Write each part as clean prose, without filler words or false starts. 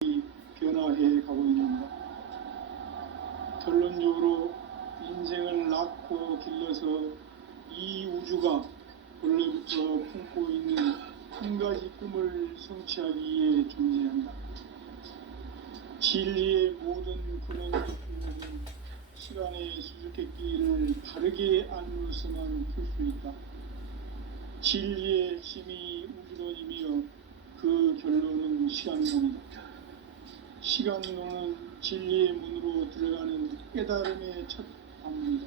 변화해 가고 있는가. 결론적으로 인생을 낳고 길러서 이 우주가 원래부터 품고 있는 한 가지 꿈을 성취하기 위해 존재한다. 진리의 모든 근원과 규모는 시간의 수수께끼를 바르게 안으로서만 풀 수 있다. 진리의 핵심이 우주론이며 그 결론은 시간론이다. 시간론은 진리의 문으로 들어가는 깨달음의 첫 방문이다.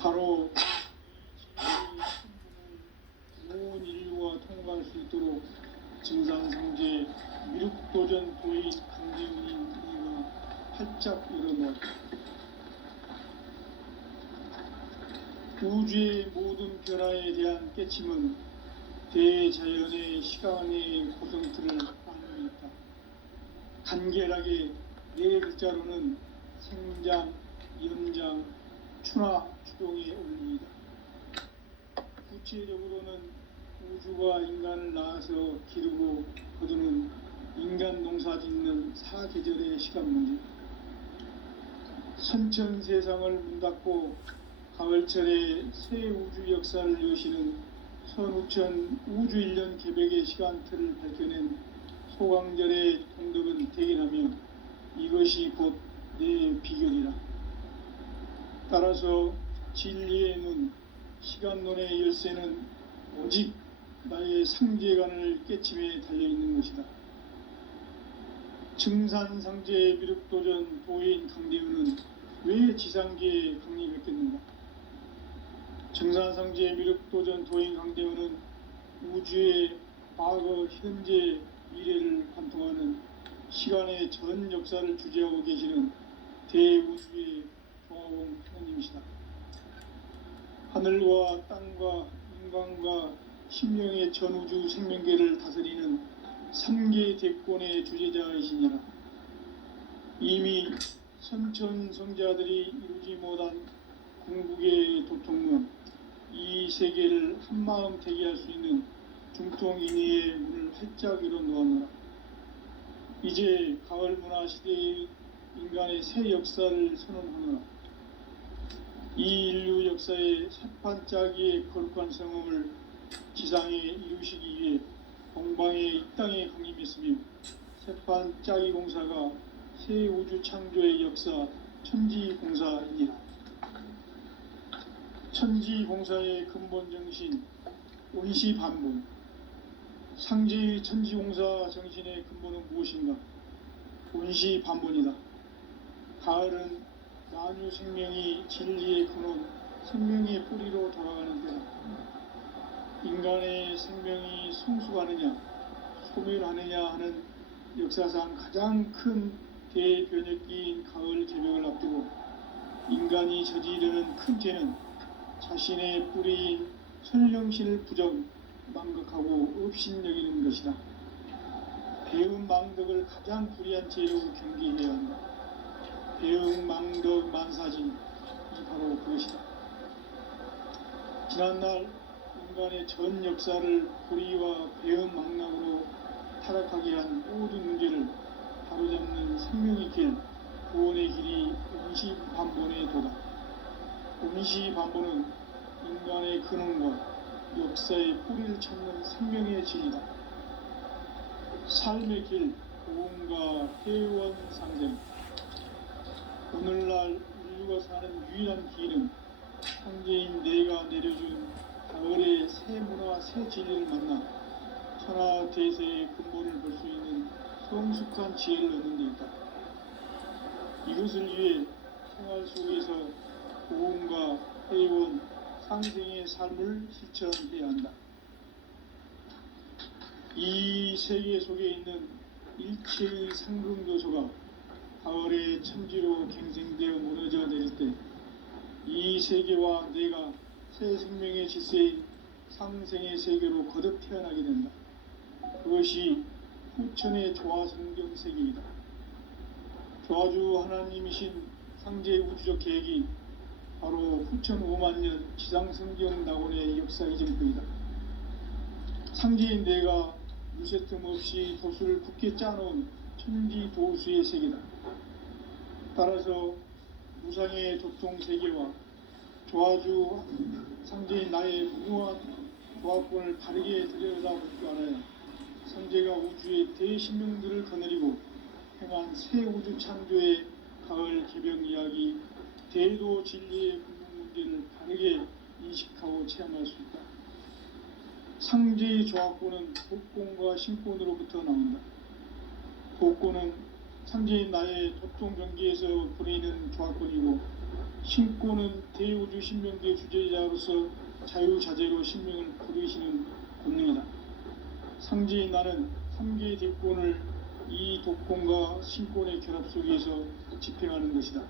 바로 진리의 천문을 온 인류가 통과할 수 있도록 증산성제 미륵도전 도인 강제문인 우리가 활짝 열어놓았다. 우주의 모든 변화에 대한 깨침은 대자연의 시간의 고성틀을 안고 있다. 간결하게 네 글자로는 생장, 연장, 추나 추동의 원리이다. 구체적으로는 우주가 인간을 낳아서 기르고 거두는 인간 농사 짓는 사계절의 시간 문제, 선천 세상을 문 닫고 가을철에 새 우주 역사를 여시는 선우천 우주일년 개백의 시간틀을 밝혀낸 소강절의 통독은 대견하며 이것이 곧 내 비결이라. 따라서 진리의 눈, 시간론의 열쇠는 오직 나의 상제관을 깨침에 달려있는 것이다. 증산상제 미륵도전 도인 강대우는 왜 지상계에 강림했겠는가? 증산상제 미륵도전 도인 강대우는 우주의 과거, 현재, 미래를 관통하는 시간의 전 역사를 주재하고 계시는 대우주의 조화공 하나님이시다. 하늘과 땅과 인간과 심령의 전우주 생명계를 다스리는 3계 대권의 주재자이시니라. 이미 선천성자들이 이루지 못한 궁극의 도통론, 이 세계를 한마음 대기할 수 있는 중통인의의 문을 활짝 열어놓았노라. 이제 가을 문화 시대의 인간의 새 역사를 선언하노라. 이 인류 역사의 새판짜기의 거룩한 성험을 지상에 이루시기 위해 동방의 이 땅에 강림했으며 새판짜기 공사가 새 우주 창조의 역사 천지공사이니라. 천지공사의 근본 정신 온시반본, 상제의 천지공사 정신의 근본은 무엇인가? 온시반본이다. 가을은 만유 생명이 진리의 근원, 생명의 뿌리로 돌아가는 때다. 인간의 생명이 성숙하느냐, 소멸하느냐 하는 역사상 가장 큰 대변혁기인 가을 개벽을 앞두고 인간이 저지르는 큰 죄는 자신의 뿌리인 선령신을 부정, 망각하고 업신여기는 것이다. 배은 망덕을 가장 불의한 죄로 경계해야 한다. 배은 망덕 만사진이 바로 그것이다. 지난날 인간의 전 역사를 불의와 배은 망락으로 타락하게 한 모든 문제를 바로잡는 생명의 길, 구원의 길이 온시반본의 도다. 온시반본은 인간의 근원과 역사의 뿌리를 찾는 생명의 진리다. 삶의 길, 고음과 회원상생. 오늘날 인류가 사는 유일한 길은 형제인 내가 내려준 가을의 새 문화, 새 진리를 만나 천하 대세의 근본을 볼 수 있는 성숙한 지혜를 얻는 데 있다. 이것을 위해 생활 속에서 고음과 회원, 상생의 삶을 실천해야 한다. 이 세계 속에 있는 일체의 상금교소가 가을의 천지로 갱생되어 무너져 내릴 때 이 세계와 내가 새 생명의 질서인 상생의 세계로 거듭 태어나게 된다. 그것이 후천의 조화성경 세계이다. 조화주 하나님이신 상제 우주적 계획이 바로 후천 5만년 지상성경 낙원의 역사 이전부이다. 상제인 내가 무쇠틈 없이 도수를 굳게 짜놓은 천지 도수의 세계다. 따라서 무상의 도통 세계와 조화주 상제인 나의 무궁한 조합권을 바르게 들여다볼 줄 알아야 상제가 우주의 대신명들을 거느리고 행한 새 우주 창조의 가을 개병 이야기, 대도 진리의 근본 문제를 바르게 인식하고 체험할 수 있다. 상제의 조합권은 복권과 신권으로부터 나온다. 복권은 상제인 나의 도통 경계에서 보내는 조합권이고, 신권은 대우주 신명계의 주제자로서 자유자재로 신명을 부르시는 본능이다. 상제인 나는 3개의 대권을 이 독권과 신권의 결합 속에서 집행하는 것이다.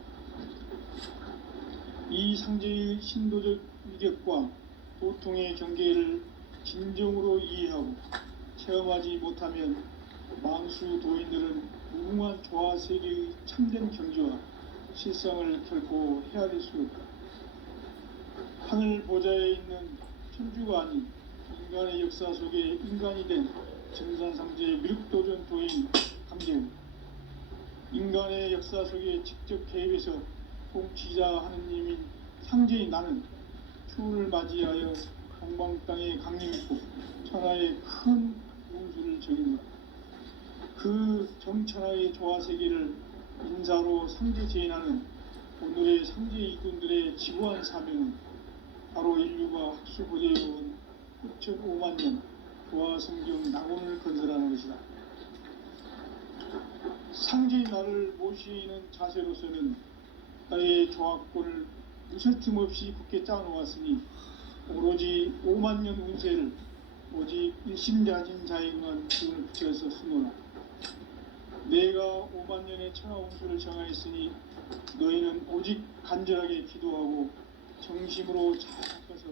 이 상제의 신도적 위격과 도통의 경계를 진정으로 이해하고 체험하지 못하면 만수 도인들은 무궁한 조화 세계의 참된 경지와 실상을 결코 헤아릴 수 없다. 하늘 보좌에 있는 천주가 아닌 인간의 역사 속에 인간이 된 증산상제의 미륵도전 도인 강재훈, 인간의 역사 속에 직접 개입해서 통치자 하느님인 상제인 나는 추운을 맞이하여 동방 땅에 강림했고 천하의 큰 용수를 적인다. 그 정천하의 조화세계를 인사로 상제 제인하는 오늘의 상제 이군들의 지구한 사명은 바로 인류가 학수고대해온 9,5만 년 조화성경 낙원을 건설하는 것이다. 상제인 나를 모시는 자세로서는 나의 조합권을 무쇠틈 없이 굳게 짜놓았으니 오로지 5만 년 운세를 오직 일심자진 자에게만 힘을 붙여서 쓰노라. 내가 5만 년의 천하 운수를 정하였으니 너희는 오직 간절하게 기도하고 정심으로 잘 닦아서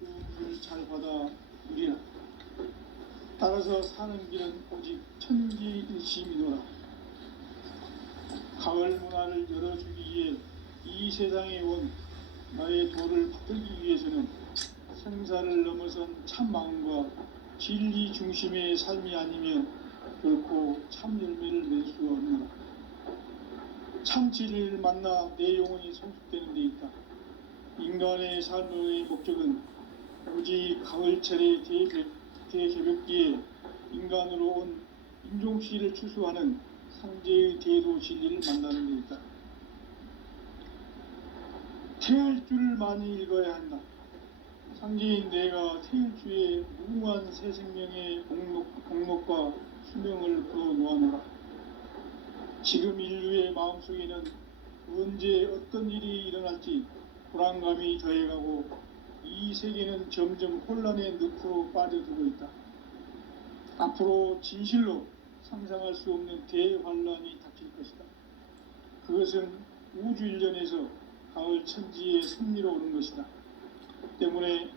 그 운수를 잘 받아 누리라. 따라서 사는 길은 오직 천지일심이노라. 가을 문화를 열어주기 위해 이 세상에 온 나의 도를 받들기 위해서는 생사를 넘어선 참 마음과 진리 중심의 삶이 아니면 결코 참 열매를 낼 수 없노라. 참 진리를 만나 내 영혼이 성숙되는 데 있다. 인간의 삶의 목적은 오직 가을철의 대개벽기에 인간으로 온 인종씨를 추수하는 상제의 대도 진리를 만나는 데 있다. 태을 줄을 많이 읽어야 한다. 상제인 내가 태일주의 무궁한 새 생명의 목록과 수명을 풀어 놓아노라. 지금 인류의 마음속에는 언제 어떤 일이 일어날지 불안감이 더해가고 이 세계는 점점 혼란의 늪으로 빠져들고 있다. 앞으로 진실로 상상할 수 없는 대환란이 닥칠 것이다. 그것은 우주 일련에서 가을 천지의 섭리로 오는 것이다. 때문에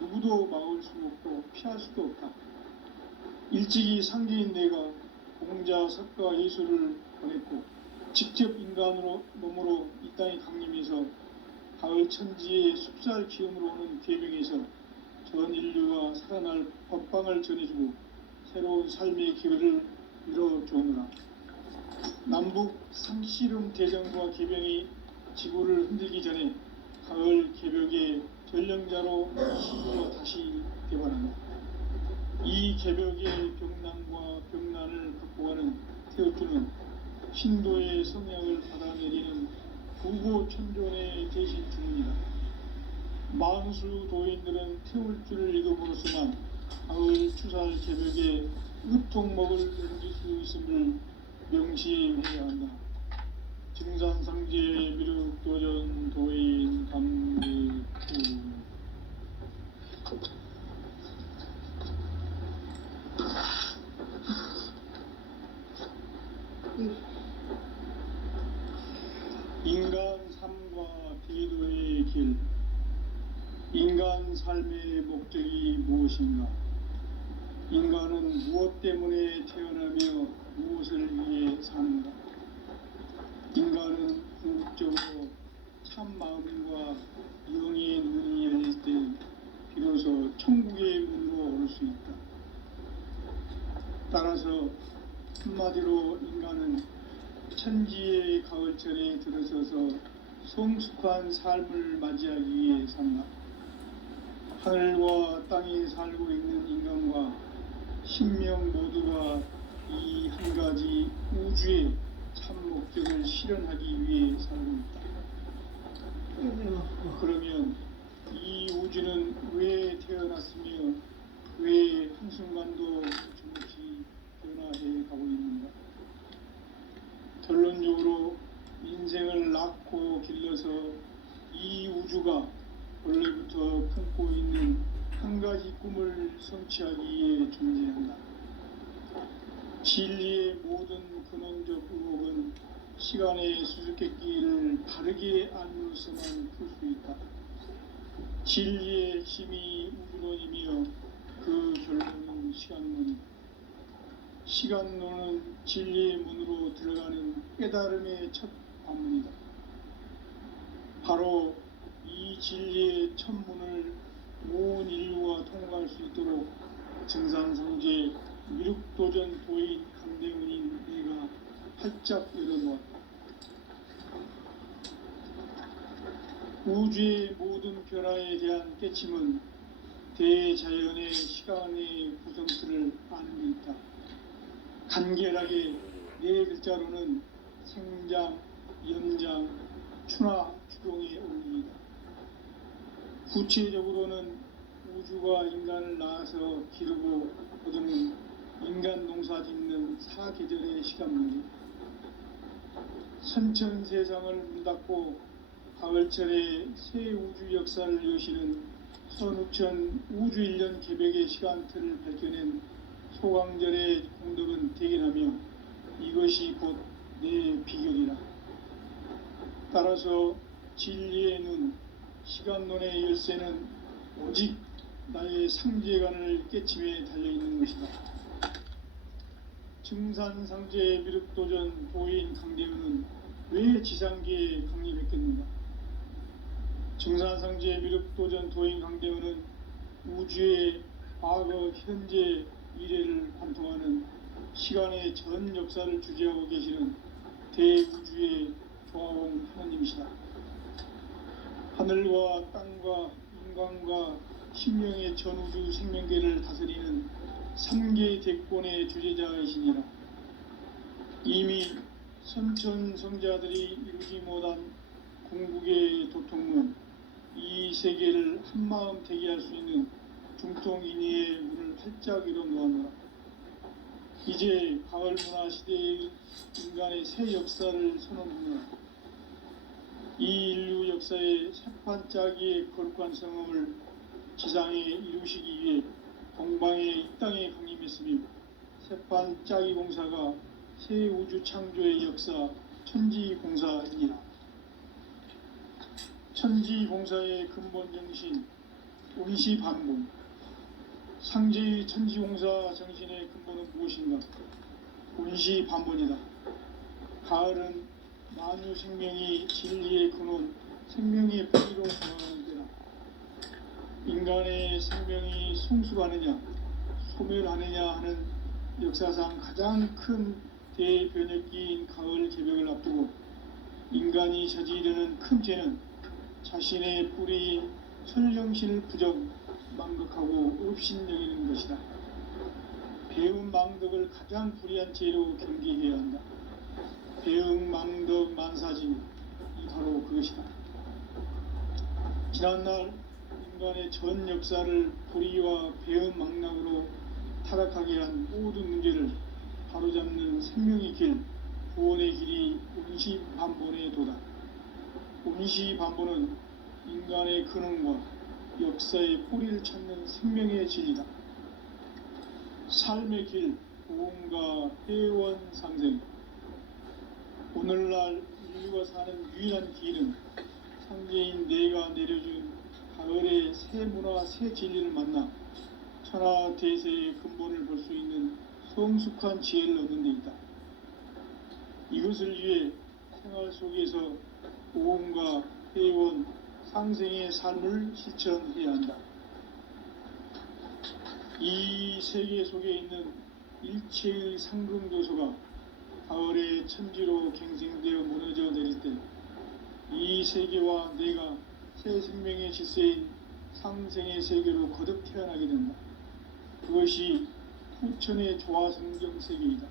누구도 막을 수 없고 피할 수도 없다. 일찍이 상제인 내가 공자, 석가, 예수를 보냈고 직접 인간으로 몸으로 이 땅에 강림해서 가을 천지의 숲살 기운으로 오는 계명에서 전 인류가 살아날 법방을 전해주고 새로운 삶의 기회를 이뤄주오느라. 남북 상씨름 대전과 계병이 지구를 흔들기 전에 가을 개벽의 전령자로 시로 다시 개발한다. 이 개벽의 병난과 병난을 극복하는 태우주는 신도의 성향을 받아내리는 구고천존의 대신 주문이다. 만수 도인들은 태울주를 읽음으로써만 가을 추살 개벽의 의통목을 넘길 수 있음을 명심해야 한다. 증산상제 미륵도전 도인 감리구. 인간 삶과 대도의 길. 인간 삶의 목적이 무엇인가? 인간은 무엇 때문에 태어나며 무엇을 위해 사는가? 인간은 궁극적으로 참 마음과 영의 눈이 열릴 때 비로소 천국의 문으로 오를 수 있다. 참으로 인간은 천지의 가을철에 들어서서 성숙한 삶을 맞이하기 위해 산다. 하늘과 땅에 살고 있는 인간과 신명 모두가 이 한 가지 우주의 참 목적을 실현하기 위해 살고 있다. 그러면 이 우주는 왜 태어났으며 왜 한순간도 조금씩 변화해 가고 있는가? 결론적으로 인생을 낳고 길러서 이 우주가 원래부터 품고 있는 한 가지 꿈을 성취하기 위해 존재한다. 진리의 모든 근원적 의혹은 시간의 수수께끼를 바르게 알므로서만 풀 수 있다. 진리의 핵심이 우주론이며 그 결론은 시간론이다. 시간론은 진리의 문으로 들어가는 깨달음의 첫 관문이다. 바로 이 진리의 첫 문을 온 인류가 통과할 수 있도록 증산성제 미륵도전 도인 강대훈인 내가 활짝 열어놓았다. 우주의 모든 변화에 대한 깨침은 대자연의 시간의 구성틀을 아는 데 있다. 간결하게 네 글자로는 생장, 연장, 추나 추동의 원리이다. 구체적으로는 우주가 인간을 낳아서 기르고 거두는 인간 농사 짓는 사계절의 시간문이 선천 세상을 문닫고 가을철에 새 우주 역사를 여시는 선우천 우주 1년 개벽의 시간틀을 밝혀낸 소강절의 공덕은 대견하며 이것이 곧 내 비결이라. 따라서 진리의 눈, 시간론의 열쇠는 오직 나의 상제관을 깨침에 달려있는 것이다. 증산상제 미륵도전 도인 강대훈은 왜 지상계에 강림했겠는가? 증산상제 미륵도전 도인 강대훈은 우주의 과거, 현재, 미래를 관통하는 시간의 전 역사를 주재하고 계시는 대우주의 조화원 하나님이시다. 하늘과 땅과 인간과 신명의 전우주 생명계를 다스리는 3개 대권의 주재자이시니라. 이미 선천성자들이 이루지 못한 궁극의 도통문, 이 세계를 한마음 대기할 수 있는 중통인의의 문을 활짝 열어놓았노라. 이제 가을 문화 시대의 인간의 새 역사를 선언하노라. 이 인류 역사의 새판짜기의 거룩한 성험을 지상에 이루시기 위해 동방의 이 땅에 강림했으며 새판짜기 공사가 새 우주 창조의 역사 천지공사이니라. 천지공사의 근본 정신 온시반본. 상제의 천지공사 정신의 근본은 무엇인가? 온시반본이다. 가을은 만유 생명이 진리의 근원, 생명의 뿌리로 돌아가는 때다. 인간의 생명이 성숙하느냐, 소멸하느냐 하는 역사상 가장 큰 대변혁기인 가을 개벽을 앞두고 인간이 저지르는 큰 죄는 자신의 뿌리인 설령신을 부정, 망극하고 업신여기는 것이다. 배운 망덕을 가장 불의한 죄로 경계해야 한다. 배응 망덕 만사짐이 바로 그것이다. 지난날 인간의 전 역사를 불의와 배응 망락으로 타락하게 한 모든 문제를 바로잡는 생명의 길, 구원의 길이 온시반본의 도다. 온시반본은 인간의 근원과 역사의 뿌리를 찾는 생명의 진리다. 삶의 길, 보험과 회원 상생. 오늘날 인류가 사는 유일한 길은 상제인 내가 내려준 가을의 새 문화, 새 진리를 만나 천하 대세의 근본을 볼 수 있는 성숙한 지혜를 얻는 데 있다. 이것을 위해 생활 속에서 보험과 회원, 상생의 삶을 실천해야 한다. 이 세계 속에 있는 일체의 상금 요소가 천지로 갱생되어 무너져 내릴 때 이 세계와 내가 새 생명의 질서인 상생의 세계로 거듭 태어나게 된다. 그것이 후천의 조화성경 세계이다.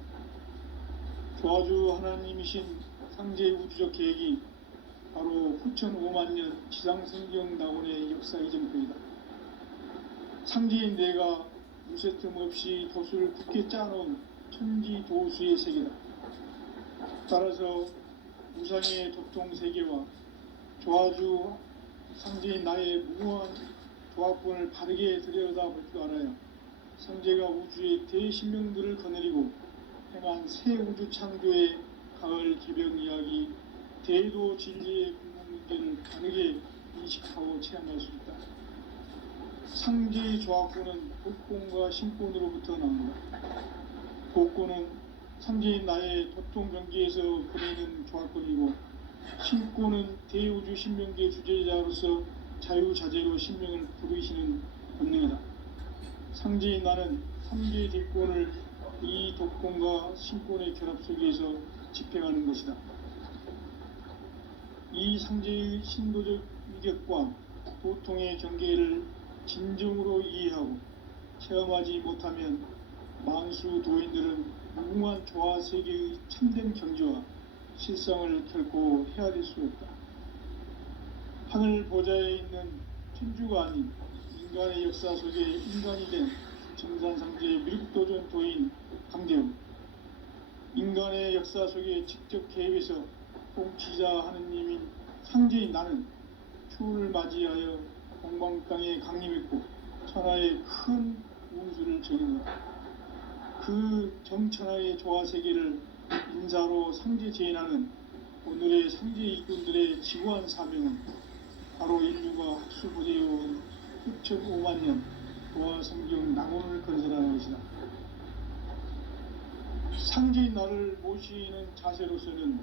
조화주 하나님이신 상제의 우주적 계획이 바로 후천 5만년 지상성경 낙원의 역사 이정표이다. 상제인 내가 무쇠틈 없이 돛을 굳게 짜놓은 천지 도수의 세계다. 따라서 무상의 도통 세계와 조화주 상제인 나의 무궁한 조합권을 바르게 들여다볼 줄 알아야 상제가 우주의 대신명들을 거느리고 행한 새 우주 창조의 가을 개벽 이야기, 대도 진리의 궁극 문제를 바르게 인식하고 체험할 수 있다. 상제의 조합권은 복권과 신권으로부터 나온다. 복권은 상제인 나의 도통 경계에서 그리는 조합권이고, 신권은 대우주 신명계 주제자로서 자유자재로 신명을 부르시는 본능이다. 상제인 나는 3개의 대권을 이 독권과 신권의 결합 속에서 집행하는 것이다. 이 상제의 신도적 위격과 도통의 경계를 진정으로 이해하고 체험하지 못하면 만수 도인들은 무궁한 조화 세계의 참된 경지와 실상을 결코 헤아릴 수 없다. 하늘 보좌에 있는 천주가 아닌 인간의 역사 속에 인간이 된 정산상제의 미륵도전 도인 강대우, 인간의 역사 속에 직접 개입해서 통치자 하느님인 상제인 나는 추운을 맞이하여 공방강에 강림했고 천하의 큰 운수를 정했노라. 그 정천하의 조화세계를 인사로 상제 제인하는 오늘의 상제 일꾼들의 지구한 사명은 바로 인류가 학수부대해온 후천 5만년 조화성경 낙원을 건설하는 것이다. 상제인 나를 모시는 자세로서는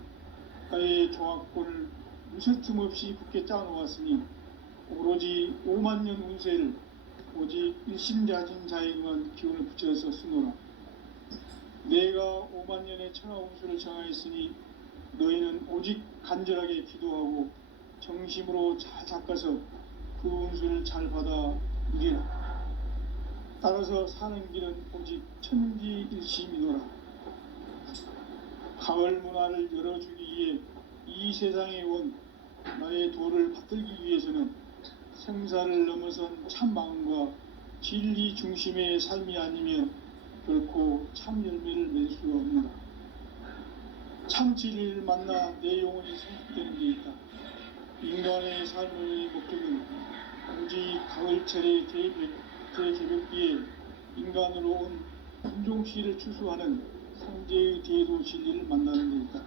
나의 조합권을 무쇠틈 없이 굳게 짜놓았으니 오로지 5만년 운세를 오직 일심자진 자에게만 기운을 붙여서 쓰노라. 내가 5만년의 천하 운수를 정하였으니 너희는 오직 간절하게 기도하고 정심으로 잘 닦아서 그 운수를 잘 받아 누리라. 따라서 사는 길은 오직 천지일심이노라. 가을 문화를 열어주기 위해 이 세상에 온 나의 도를 받들기 위해서는 생사를 넘어선 참 마음과 진리 중심의 삶이 아니면 결코 참 열매를 맺을 수가 없노라. 참 진리를 만나 내 영혼이 성숙되는 데 있다. 인간의 삶의 목적은 오직 가을철의 대개벽기에 인간으로 온 인종씨를 추수하는 상제의 대도 진리를 만나는 데 있다.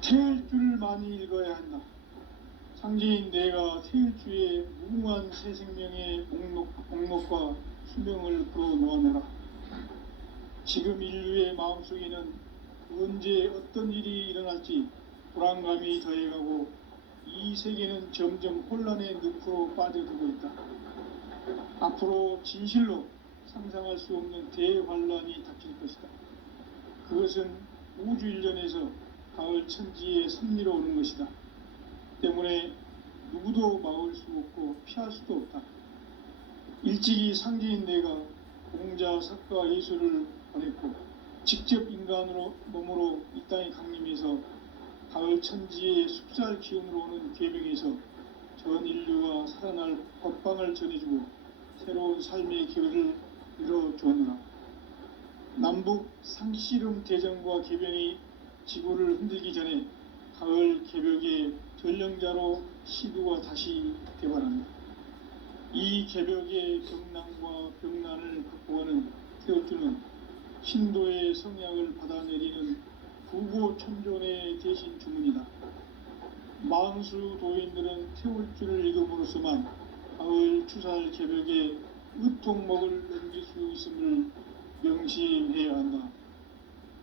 태일주를 많이 읽어야 한다. 상제인 내가 태일주의 무궁한 새 생명의 목록과 수명을 풀어놓아내라. 지금 인류의 마음속에는 언제 어떤 일이 일어날지 불안감이 더해가고 이 세계는 점점 혼란의 늪으로 빠져들고 있다. 앞으로 진실로 상상할 수 없는 대환란이 닥칠 것이다. 그것은 우주 일련에서 가을 천지의 섭리로 오는 것이다. 때문에 누구도 막을 수 없고 피할 수도 없다. 일찍이 상제인 내가 공자, 석가, 예수를 보냈고 직접 인간으로 몸으로 이 땅에 강림해서 가을 천지의 숲살 기운으로 오는 계명에서 전 인류가 살아날 법방을 전해주고 새로운 삶의 기회를 이뤄주었노라. 남북 상씨름 대전과 개병이 지구를 흔들기 전에 가을 개벽의 전령자로 시두가 다시 개발합니다. 이 개벽의 경난과 병난을 극복하는 태울주는 신도의 성약을 받아내리는 부고천존의 대신 주문이다. 만수 도인들은 태울주를 읽음으로써만 가을 추살 개벽에 의통목을 넘길 수 있음을 명심해야 한다.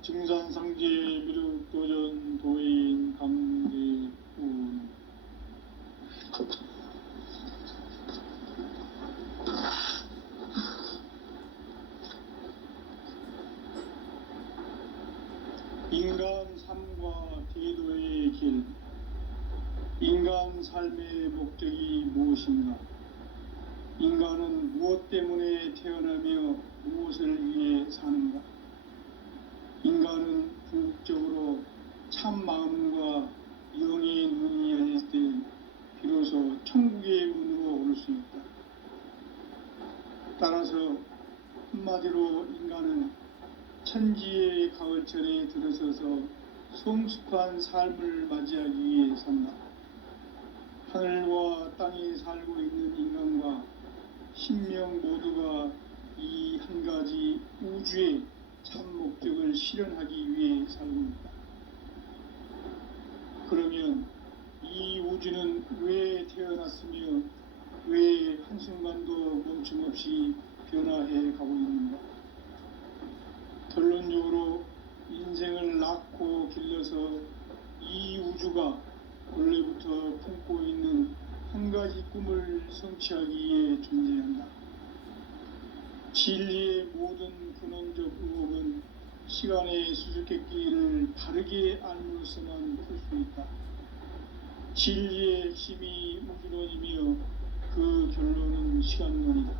증산상제 미륵도전 도인 강대훈. 인간 삶과 제도의 길. 인간 삶의 목적이 무엇인가? 인간은 무엇 때문에 태어나며 무엇을 위해 사는가? 인간은 궁극적으로 참 마음과 영의 눈이 열릴 때 비로소 천국의 문으로 올 수 있다. 따라서 한마디로 인간은 천지의 가을철에 들어서서 성숙한 삶을 맞이하기 위해 산다. 하늘과 땅에 살고 있는 인간과 신명 모두가 이 한 가지 우주의 참 목적을 실현하기 위해 살고 있다. 그러면 이 우주는 왜 태어났으며 왜 한순간도 멈춤없이 변화해 가고 있는가? 결론적으로 인생을 낳고 길러서 이 우주가 원래부터 품고 있는 한 가지 꿈을 성취하기 위해 존재한다. 진리의 모든 근원적 의혹은 시간의 수수께끼를 바르게 알므로서만 풀 수 있다. 진리의 핵심이 우주론이며 그 결론은 시간론이다.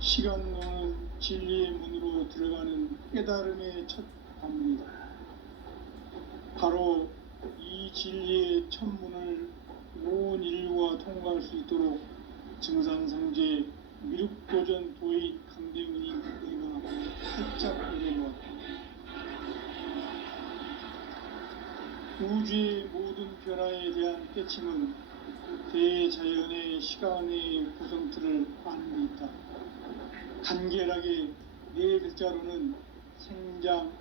시간론은 진리의 문으로 들어가는 깨달음의 첫 관문이다. 바로 이 진리의 첫 문을 온 인류가 통과할 수 있도록 증산상제 미륵도전 도인 강대훈이 내가 살짝 열어놓았다. 우주의 모든 변화에 대한 깨침은 대자연의 시간의 구성틀을 아는 데 있다. 간결하게 네 글자로는 생장,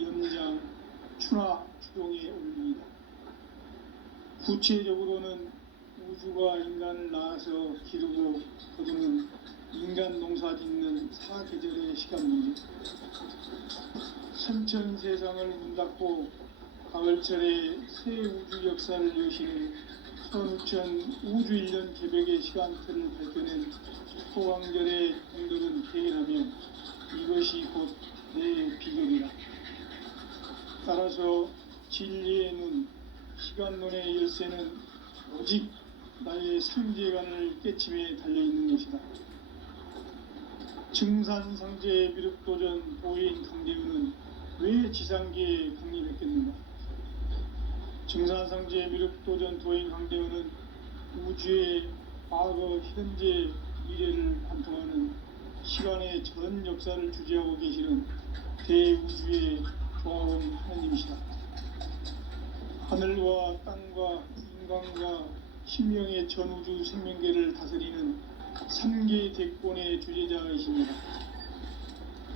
염장, 추나 추동의 원리이다. 구체적으로는 우주가 인간을 낳아서 기르고 거두는 인간 농사 짓는 사계절의 시간 문제. 선천 세상을 문 닫고 가을철에 새 우주 역사를 여시는 선우천 우주 1년 개벽의 시간틀을 밝혀낸 소강절의 분들은 대인하며 이것이 곧 내 비결이라. 따라서 진리의 눈, 시간론의 열쇠는 오직 나의 상제관을 깨침에 달려있는 것이다. 증산상제 미륵도전 도인 강대훈은 왜 지상계에 강림했겠는가? 증산상제 미륵도전 도인 강대훈은 우주의 과거, 현재, 미래를 관통하는 시간의 전 역사를 주재하고 계시는 대우주의 조화원 하느님이시다. 하늘과 땅과 인간과 신명의 전우주 생명계를 다스리는 3계 대권의 주재자이십니다.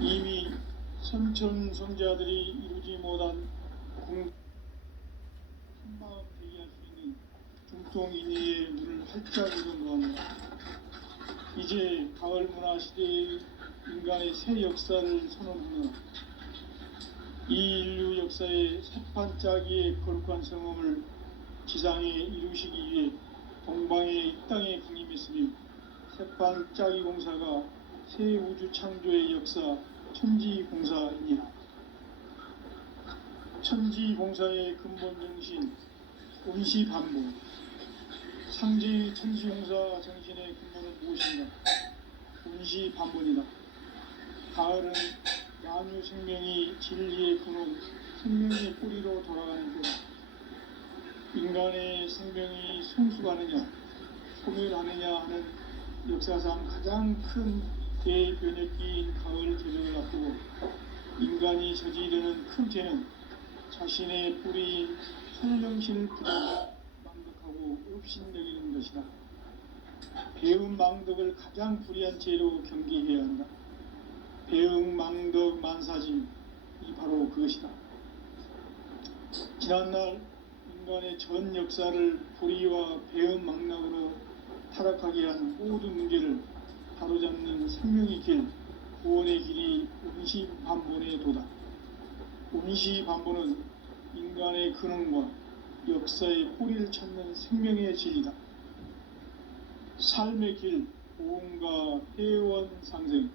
이미 선천성자들이 이루지 못한 한마음 대기할 수 있는 중통인의의 문을 활짝 열어놓았다. 이제 가을 문화 시대의 인간의 새 역사를 선언하며 이 인류 역사의 새판짜기의 거룩한 성험을 지상에 이루시기 위해 동방의 이 땅에 강림했으며 새판짜기 공사가 새 우주 창조의 역사 천지공사이니라. 천지공사의 근본 정신 온시반복. 상제의 천지공사 정신의 근본은 무엇인가? 온시반복이다. 가을은 만유 생명이 진리의 근원, 생명의 뿌리로 돌아가는 때다. 인간의 생명이 성숙하느냐, 소멸하느냐 하는 역사상 가장 큰 대변혁기인 가을 개벽을 앞두고 인간이 저지르는 큰 죄는 자신의 뿌리인 활령신을 부정하고 망덕하고 업신여기는 것이다. 배움 망덕을 가장 불의한 죄로 경계해야 한다. 배움 망덕 만사짐이 바로 그것이다. 지난날 인간의 전 역사를 불의와 배움 망락으로 타락하게 한 모든 문제를 바로잡는 생명의 길, 구원의 길이 온시반본의 도다. 온시반본은 인간의 근원과 역사의 뿌리를 찾는 생명의 진리다. 삶의 길, 보험과 회원 상생.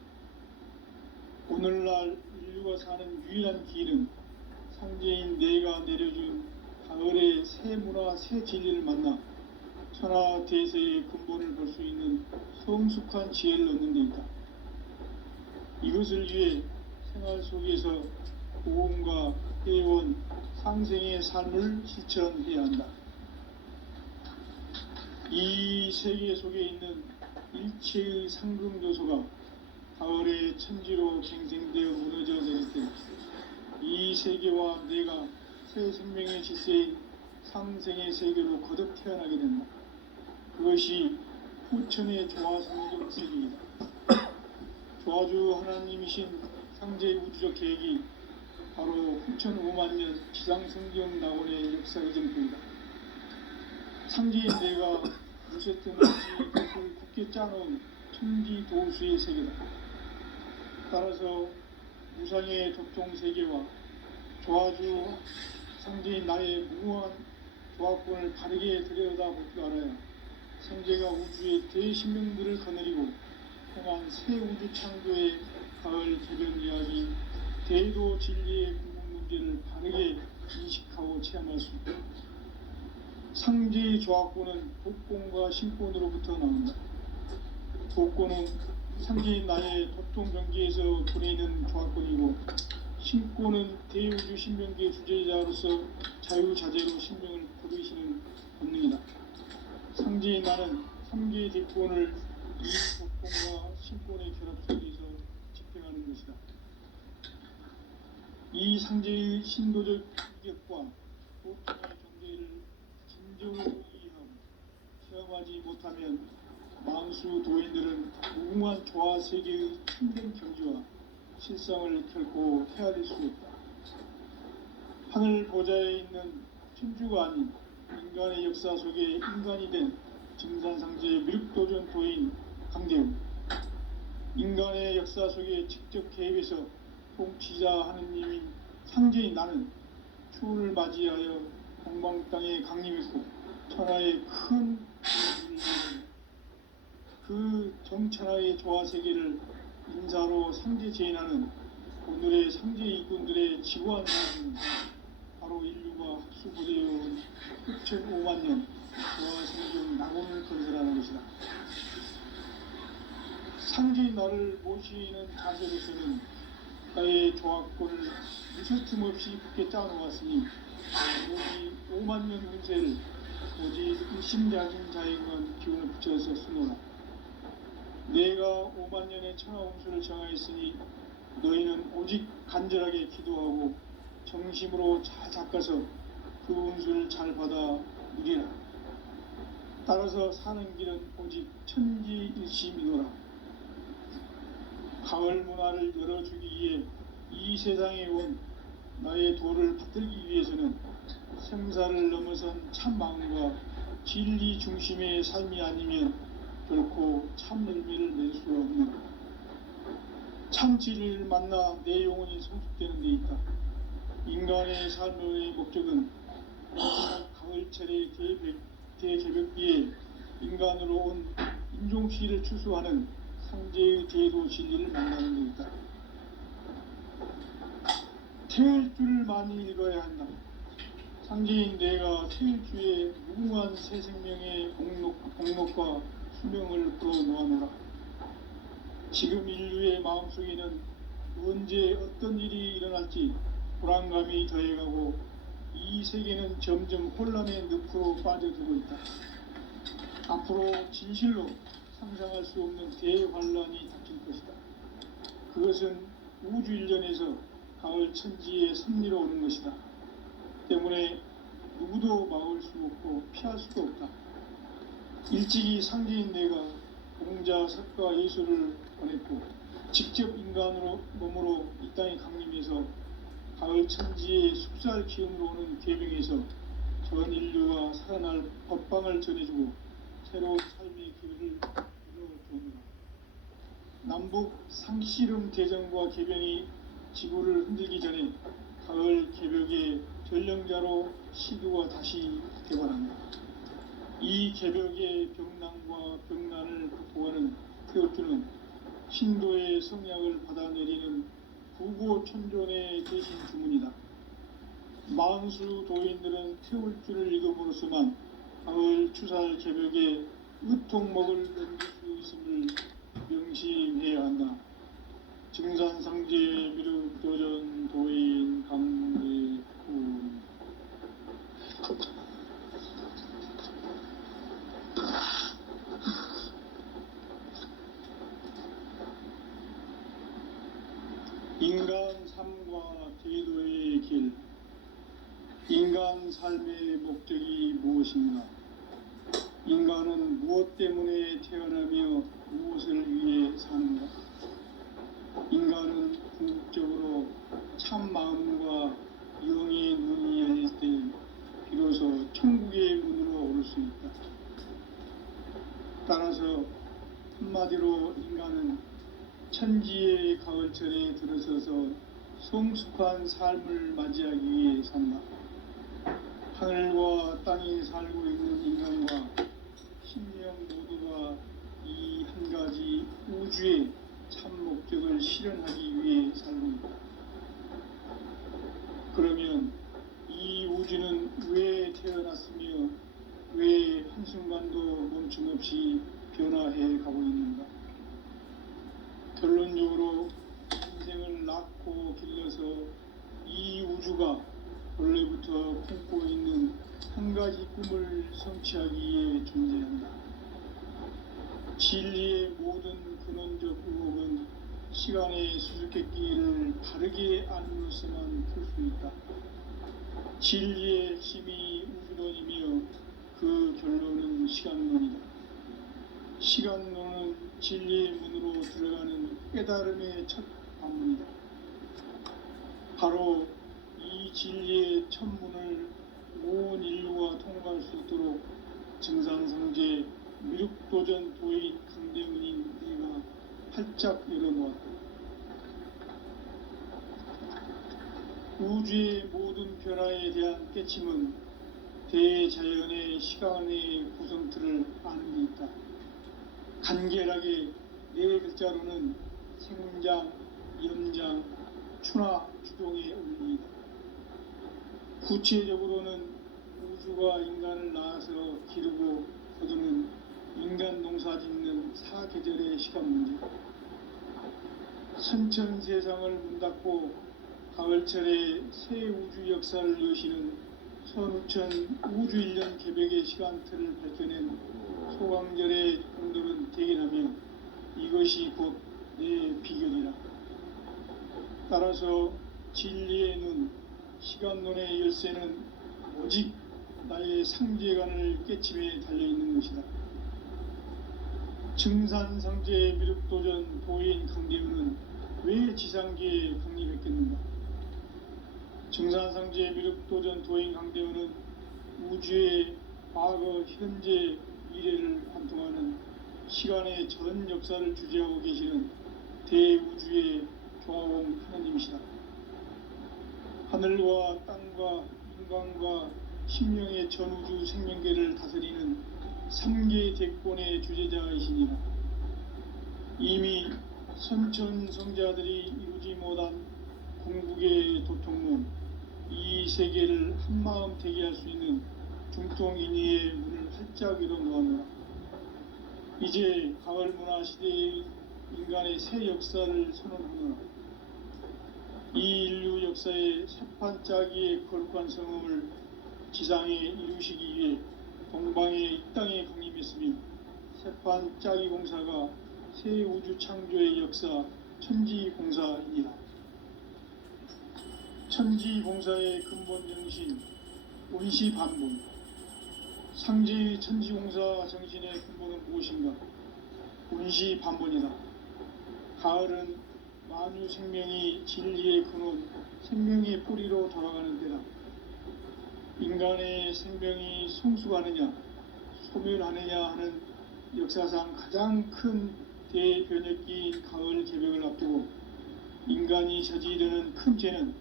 오늘날 인류가 사는 유일한 길은 상제인 내가 내려준 가을의 새 문화 새 진리를 만나 천하대세의 근본을 볼 수 있는 성숙한 지혜를 얻는 데 있다. 이것을 위해 생활 속에서 고음과 회원, 상생의 삶을 실천해야 한다. 이 세계 속에 있는 일체의 상금 요소가 가을의 천지로 갱생되어 무너져 내릴 때 이 세계와 내가 새 생명의 질서인 상생의 세계로 거듭 태어나게 된다. 그것이 후천의 조화성경 세계이다. 조화주 하나님이신 상제의 우주적 계획이 바로 후천 5만 년 지상성경 낙원의 역사의 전부이다. 상제인 내가 무쇠뜸 없이 그것을 굳게 짜놓은 천지 도수의 세계다. 따라서 무상의 도통 세계와 조화주 상제인 나의 무궁한 조합권을 바르게 들여다볼 줄 알아야 상제가 우주의 대신명들을 거느리고 행한 새 우주 창조의 가을 개변 이야기, 대도 진리의 궁극 문제를 바르게 인식하고 체험할 수 있다. 상제의 조합권은 복권과 신권으로부터 나온다. 복권은 상제인 나의 도통 경계에서 보내는 조합권이고, 신권은 대우주 신명기의 주제자로서 자유자재로 신명을 부르시는 본능이다. 상제인 나는 3개의 대권을 이 복권과 신권의 결합 속에서 집행하는 것이다. 이 상제의 신도적 인격과 보통의 경계를 진정으로 이해하고 체험하지 못하면 만수 도인들은 무궁한 조화 세계의 참된 경지와 실상을 결코 헤아릴 수 없다. 하늘 보좌에 있는 천주가 아닌 인간의 역사 속에 인간이 된 증산상제의 미륵도전 도인 강대우, 인간의 역사 속에 직접 개입해서 통치자 하느님인 상제인 나는 추운을 맞이하여 동방 땅에 강림했고 천하의 큰 그 정천하의 조화 세계를 인사로 상제 제인하는 오늘의 상제 일꾼들의 지구한 나라는 바로 인류가 학수고대해온 후천 5만 년 조화 생존 낙원을 건설하는 것이다. 상제인 나를 모시는 자세로서는 나의 조합권을 무쇠틈 없이 굳게 짜놓았으니 오직 5만 년 운세를 오직 일심작인 자에게만 기운을 붙여서 쓰노라. 내가 5만 년의 천하 운수를 정하였으니 너희는 오직 간절하게 기도하고 정심으로 잘 닦아서 그 운수를 잘 받아 누리라. 따라서 사는 길은 오직 천지일심이노라. 가을 문화를 열어주기 위해 이 세상에 온 나의 도를 받들기 위해서는 생사를 넘어선 참 마음과 진리 중심의 삶이 아니면 결코 참 열매를 낼 수 없는 참 진리를 만나 내 영혼이 성숙되는 데 있다. 인간의 삶의 목적은 가을철의 대개벽기에 인간으로 온 인종시를 추수하는 상제의 대도 진리를 만나는 데 있다. 태일주를 많이 읽어야 한다. 상제인 내가 태일주의 무궁한 새 생명의 공록과 수명을 불어놓아노라. 지금 인류의 마음속에는 언제 어떤 일이 일어날지 불안감이 더해가고 이 세계는 점점 혼란의 늪으로 빠져들고 있다. 앞으로 진실로 상상할 수 없는 대환란이 닥칠 것이다. 그것은 우주 일련에서 가을 천지의 섭리로 오는 것이다. 때문에 누구도 막을 수 없고 피할 수도 없다. 일찍이 상제인 내가 공자, 석가, 예수를 보냈고 직접 인간으로 몸으로 이 땅에 강림해서 가을 천지의 숙살 기운으로 오는 계병에서 전 인류가 살아날 법방을 전해주고 새로운 삶의 기회를 열어주느라. 남북 상씨름 대전과 개변이 지구를 흔들기 전에 가을 개벽의 전령자로 시두가 다시 되관한다. 이 개벽의 병난과 병난을 극복하는 태어주는 신도의 성약을 받아내리는 부고천존의 대신 주문이다. 만수 도인들은 태울 줄을 이름으로서만 가을 추살 개벽에 으통먹을 넘길 수 있음을 명심해야 한다. 증산상제 미륵도전 도인 강대훈. 인간 삶과 제도의 길. 인간 삶의 목적이 무엇인가? 인간은 무엇 때문에 태어나며 무엇을 위해 사는가? 인간은 궁극적으로 참 마음과 영의 눈이 열릴 때 비로소 천국의 문으로 오를 수 있다. 따라서 한마디로 인간은 천지의 가을철에 들어서서 성숙한 삶을 맞이하기 위해 산다. 하늘과 땅에 살고 있는 인간과 신명 모두가 이 한 가지 우주의 참 목적을 실현하기 위해 살고 있다. 그러면 이 우주는 왜 태어났으며 왜 한순간도 멈춤없이 변화해 가고 있는가? 결론적으로 인생을 낳고 길러서 이 우주가 원래부터 품고 있는 한 가지 꿈을 성취하기 위해 존재한다. 진리의 모든 근원적 의혹은 시간의 수수께끼를 바르게 알므로서만 풀 수 있다. 진리의 핵심이 우주론이며 그 결론은 시간론이다. 시간론은 진리의 문으로 들어가는 깨달음의 첫 관문이다. 바로 이 진리의 첫 문을 온 인류가 통과할 수 있도록 증산상제 미륵도전 도인 강대훈인 내가 활짝 열어놓았다. 우주의 모든 변화에 대한 깨침은 대자연의 시간의 구성틀을 아는 데 있다. 간결하게 네 글자로는 생장, 연장, 추나 추동의 원리이다. 구체적으로는 우주가 인간을 낳아서 기르고 거두는 인간 농사 짓는 사계절의 시간 문제. 선천 세상을 문 닫고 가을철에 새 우주 역사를 여시는 선우천 우주 1년 개벽의 시간틀을 밝혀낸 소강절의 공들은 대견하며 이것이 곧 내 비결이라. 따라서 진리의 눈, 시간론의 열쇠는 오직 나의 상제관을 깨침에 달려있는 것이다. 증산상제 미륵도전 도인 강대훈은 왜 지상계에 강림했겠는가? 증산상제 미륵도전 도인 강대훈은 우주의 과거, 현재, 미래를 관통하는 시간의 전 역사를 주재하고 계시는 대우주의 교화원 하나님이시다. 하늘과 땅과 인간과 신명의 전우주 생명계를 다스리는 3계 대권의 주재자이시니라. 이미 선천성자들이 이루지 못한 궁극의 도통론, 이 세계를 한마음 되게 할 수 있는 중통인의의 문을 활짝 열어놓았노라. 이제 가을 문화 시대의 인간의 새 역사를 선언하노라. 이 인류 역사의 새판짜기의 거룩한 성음을 지상에 이루시기 위해 동방의 이 땅에 강림했으며 새판짜기 공사가 새 우주 창조의 역사 천지공사이니라. 천지공사의 근본 정신 원시반본. 상제의 천지공사 정신의 근본은 무엇인가? 원시반본이다. 가을은 만유 생명이 진리의 근원, 생명의 뿌리로 돌아가는 때다. 인간의 생명이 성숙하느냐, 소멸하느냐 하는 역사상 가장 큰 대변혁기인 가을 개벽을 앞두고 인간이 저지르는 큰 죄는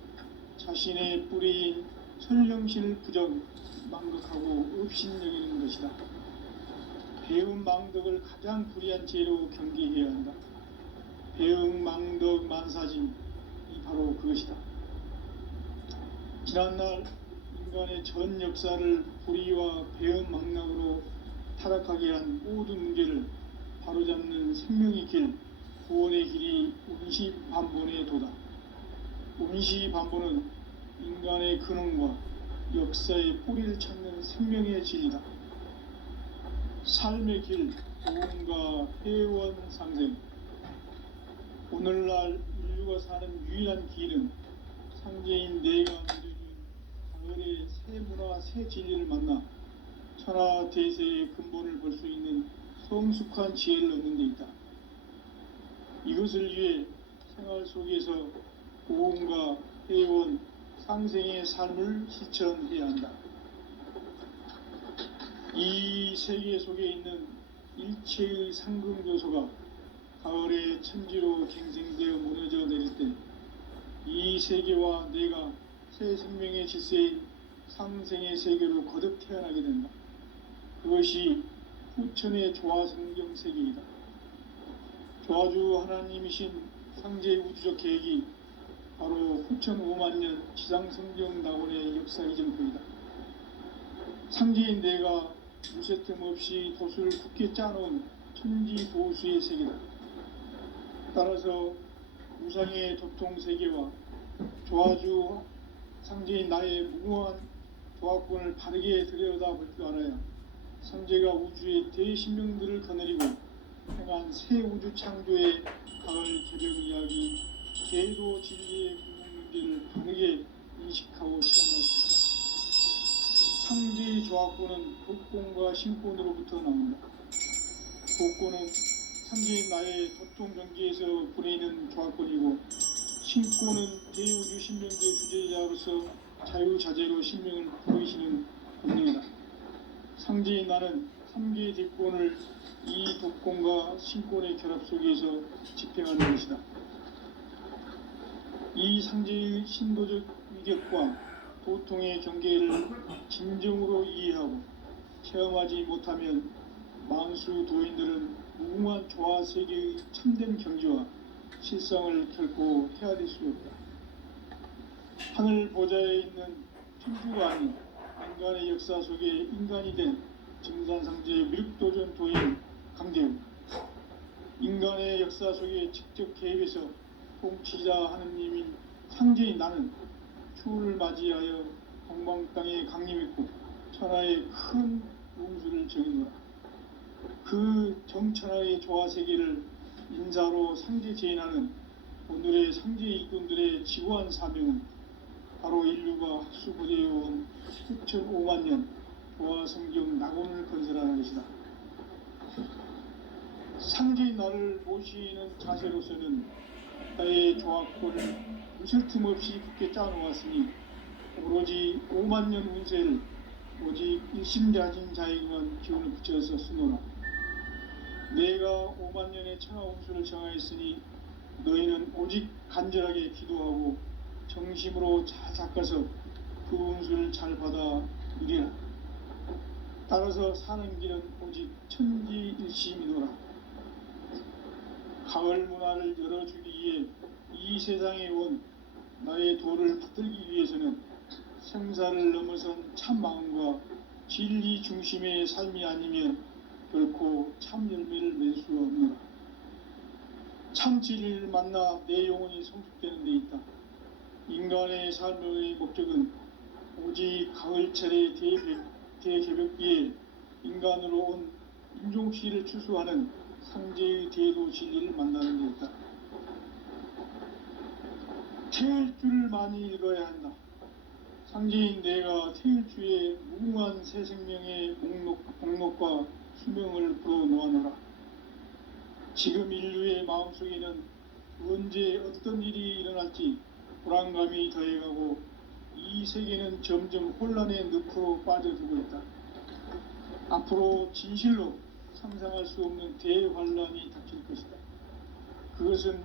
자신의 뿌리인 설령신을 부정, 망극하고 업신여기는 것이다. 배움 망덕을 가장 불의한 죄로 경계해야 한다. 배응 망덕 만사짐이 바로 그것이다. 지난날 인간의 전 역사를 불의와 배은망락으로 타락하게 한 모든 문제를 바로잡는 생명의 길, 구원의 길이 운시반본의 도다. 운시반본은 인간의 근원과 역사의 뿌리를 찾는 생명의 진리다. 삶의 길, 도움과 회원 상생. 오늘날 인류가 사는 유일한 길은 상제인 내가 내려준 가을의 새 문화, 새 진리를 만나 천하 대세의 근본을 볼 수 있는 성숙한 지혜를 얻는 데 있다. 이것을 위해 생활 속에서 보험과 회원, 상생의 삶을 실천해야 한다. 이 세계 속에 있는 일체의 상금 요소가 가을의 천지로 갱생되어 무너져 내릴 때 이 세계와 내가 새 생명의 질서인 상생의 세계로 거듭 태어나게 된다. 그것이 후천의 조화성경 세계이다. 조화주 하나님이신 상제의 우주적 계획이 바로 후천 5만 년 지상성경 낙원의 역사 이정표이다. 상제인 내가 무쇠틈 없이 도수를 굳게 짜놓은 천지 도수의 세계다. 따라서 우상의 도통 세계와 조화주 상제인 나의 무궁한 조화권을 바르게 들여다볼 줄 알아야 상제가 우주의 대신명들을 거느리고 행한 새 우주 창조의 가을 개벽 이야기, 계도 진리의 궁극 문제를 바르게 인식하고 체험할 수 있다. 상제의 조화권은 복권과 신권으로부터 나온다. 복권은 상제인 나의 도통 경계에서 부리는 조화권이고, 신권은 대우주 신명계 주제자로서 자유자재로 신명을 보이시는 본능이다. 상제인 나는 3개의 대권을 이 독권과 신권의 결합 속에서 집행하는 것이다. 이 상제의 신도적 위격과 도통의 경계를 진정으로 이해하고 체험하지 못하면 만수 도인들은 무궁한 조화 세계의 참된 경지와 실상을 결코 헤아릴 수 없다. 하늘 보좌에 있는 천주가 아닌 인간의 역사 속에 인간이 된 증산상제의 미륵도전 도인 강재우, 인간의 역사 속에 직접 개입해서 통치자 하느님인 상제인 나는 추후를 맞이하여 동방 땅에 강림했고 천하의 큰 운수를 정의노라. 그 정천하의 조화 세계를 인자로 상제 제인하는 오늘의 상제 일꾼들의 지구한 사명은 바로 인류가 학수고대해온 수천 5만 년 조화 성경 낙원을 건설하는 것이다. 상제인 나를 모시는 자세로서는 나의 조화권을 무술 틈 없이 굳게 짜놓았으니 오로지 5만 년 운세를 오직 일심자진 자에게만 기운을 붙여서 쓰노라. 내가 5만 년의 천하 운수를 정하였으니 너희는 오직 간절하게 기도하고 정심으로 잘 닦아서 그 운수를 잘 받아 누리라. 따라서 사는 길은 오직 천지일심이노라. 가을 문화를 열어주기 위해 이 세상에 온 나의 도를 받들기 위해서는 생사를 넘어선 참 마음과 진리 중심의 삶이 아니면 결코 참 열매를 맺을 수 없노라. 참 진리를 만나 내 영혼이 성숙되는 데 있다. 인간의 삶의 목적은 오직 가을철의 대개벽기에 인간으로 온 인종씨를 추수하는 상제의 대도 진리를 만나는 데 있다. 태일주를 많이 읽어야 한다. 상제인 내가 태일주의 무궁한 새 생명의 목록과 수명을 불어놓아노라. 지금 인류의 마음속에는 언제 어떤 일이 일어날지 불안감이 더해가고 이 세계는 점점 혼란의 늪으로 빠져들고 있다. 앞으로 진실로 상상할 수 없는 대환란이 닥칠 것이다. 그것은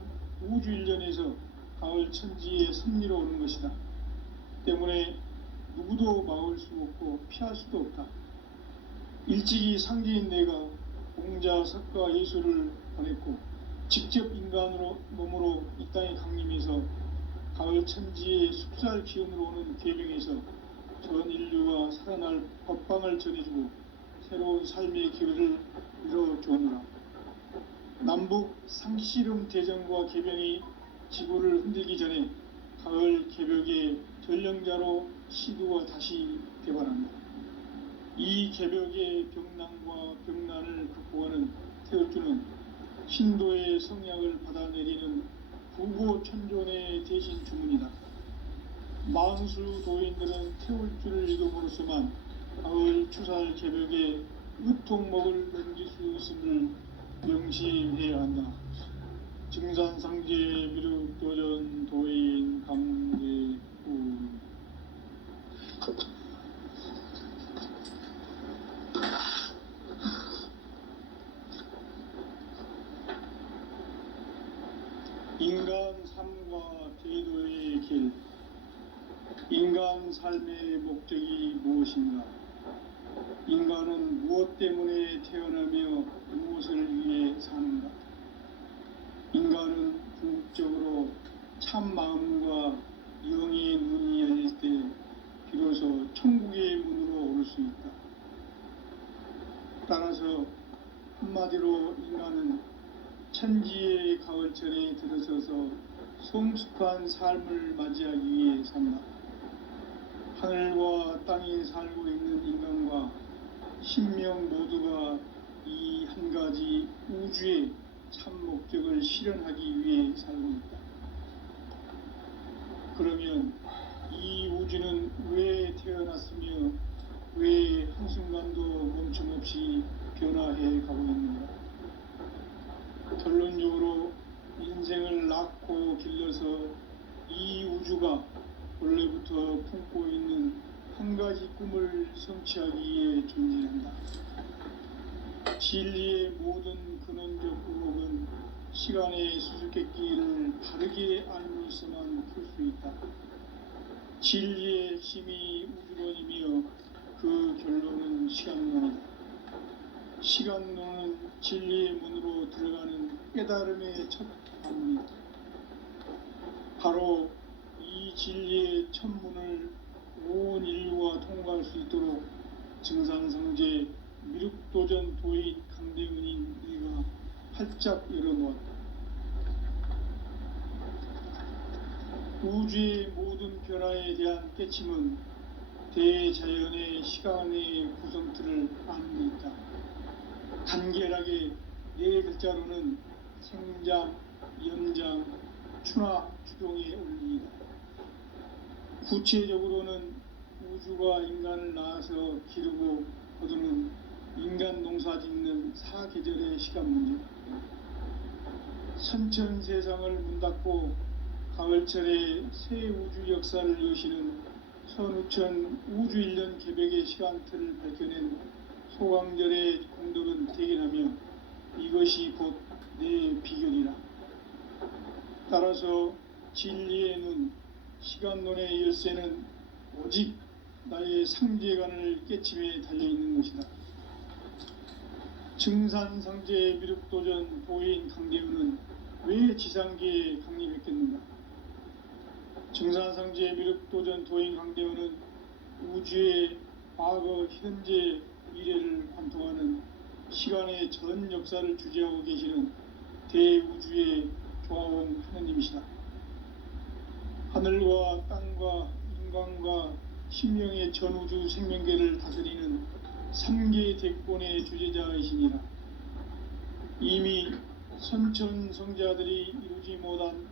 우주 일련에서 가을 천지의 섭리로 오는 것이다. 때문에 누구도 막을 수 없고 피할 수도 없다. 일찍이 상제인 내가 공자, 석가, 예수를 보냈고 직접 인간으로 몸으로 이 땅에 강림해서 가을 천지의 숲살 기운으로 오는 계명에서 전 인류가 살아날 법방을 전해주고 새로운 삶의 기회를 이뤄주오노라. 남북 상씨름 대전과 개병이 지구를 흔들기 전에 가을 개벽의 전령자로 시두가 다시 개발합니다. 이 개벽의 병난과 병난을 극복하는 태울주는 신도의 성약을 받아내리는 부고천존의 대신 주문이다. 만수 도인들은 태울주를 읽음으로써만 가을 추살 개벽의 으통목을 넘길 수 있음을 명시해야 한다. 증산상제 미륵도전 도인 강대구. 인간 삶과 제도의 길. 인간 삶의 목적이 무엇인가? 인간은 무엇 때문에 태어나며 무엇을 위해 사는가? 인간은 궁극적으로 참 마음과 영의 눈이 열릴 때 비로소 천국의 문으로 오를 수 있다. 따라서 한마디로 인간은 천지의 가을철에 들어서서 성숙한 삶을 맞이하기 위해 산다. 하늘과 땅에 살고 있는 인간과 신명 모두가 이 한 가지 우주의 참 목적을 실현하기 위해 살고 있다. 그러면 이 우주는 왜 태어났으며 왜 한순간도 멈춤없이 변화해 가고 있는가? 결론적으로 인생을 낳고 길러서 이 우주가 원래부터 품고 있는 한 가지 꿈을 성취하기 위해 존재한다. 진리의 모든 근원적 의혹은 시간의 수수께끼를 바르게 알므로써만 풀 수 있다. 진리의 힘이 우주론이며 그 결론은 시간론이다. 시간론은 진리의 문으로 들어가는 깨달음의 첫 방문이다. 바로 이 진리의 첫 문을 온 인류가 통과할 수 있도록 증산성제 미륵도전 도인 강대은인 네가 활짝 열어놓았다. 우주의 모든 변화에 대한 깨침은 대자연의 시간의 구성틀을 아는 데 있다. 간결하게 네 글자로는 생장, 연장, 추나 추동의 원리이다. 구체적으로는 우주가 인간을 낳아서 기르고 거두는 인간 농사 짓는 사계절의 시간 문제. 선천 세상을 문 닫고 가을철에 새 우주 역사를 여시는 선우천 우주 1년 개벽의 시간틀을 밝혀낸 소강절의 공덕은 대견하며 이것이 곧 내 비결이라. 따라서 진리의 눈, 시간론의 열쇠는 오직 나의 상제관을 깨침에 달려있는 것이다. 증산상제 미륵도전 도인 강대은은 왜 지상계에 강림했겠는가? 증산상제 미륵도전 도인 강대은은 우주의 과거, 현재, 미래를 관통하는 시간의 전 역사를 주재하고 계시는 대우주의 조화원 하느님이시다. 하늘과 땅과 인간과 신명의 전우주 생명계를 다스리는 3계 대권의 주재자이시니라. 이미 선천성자들이 이루지 못한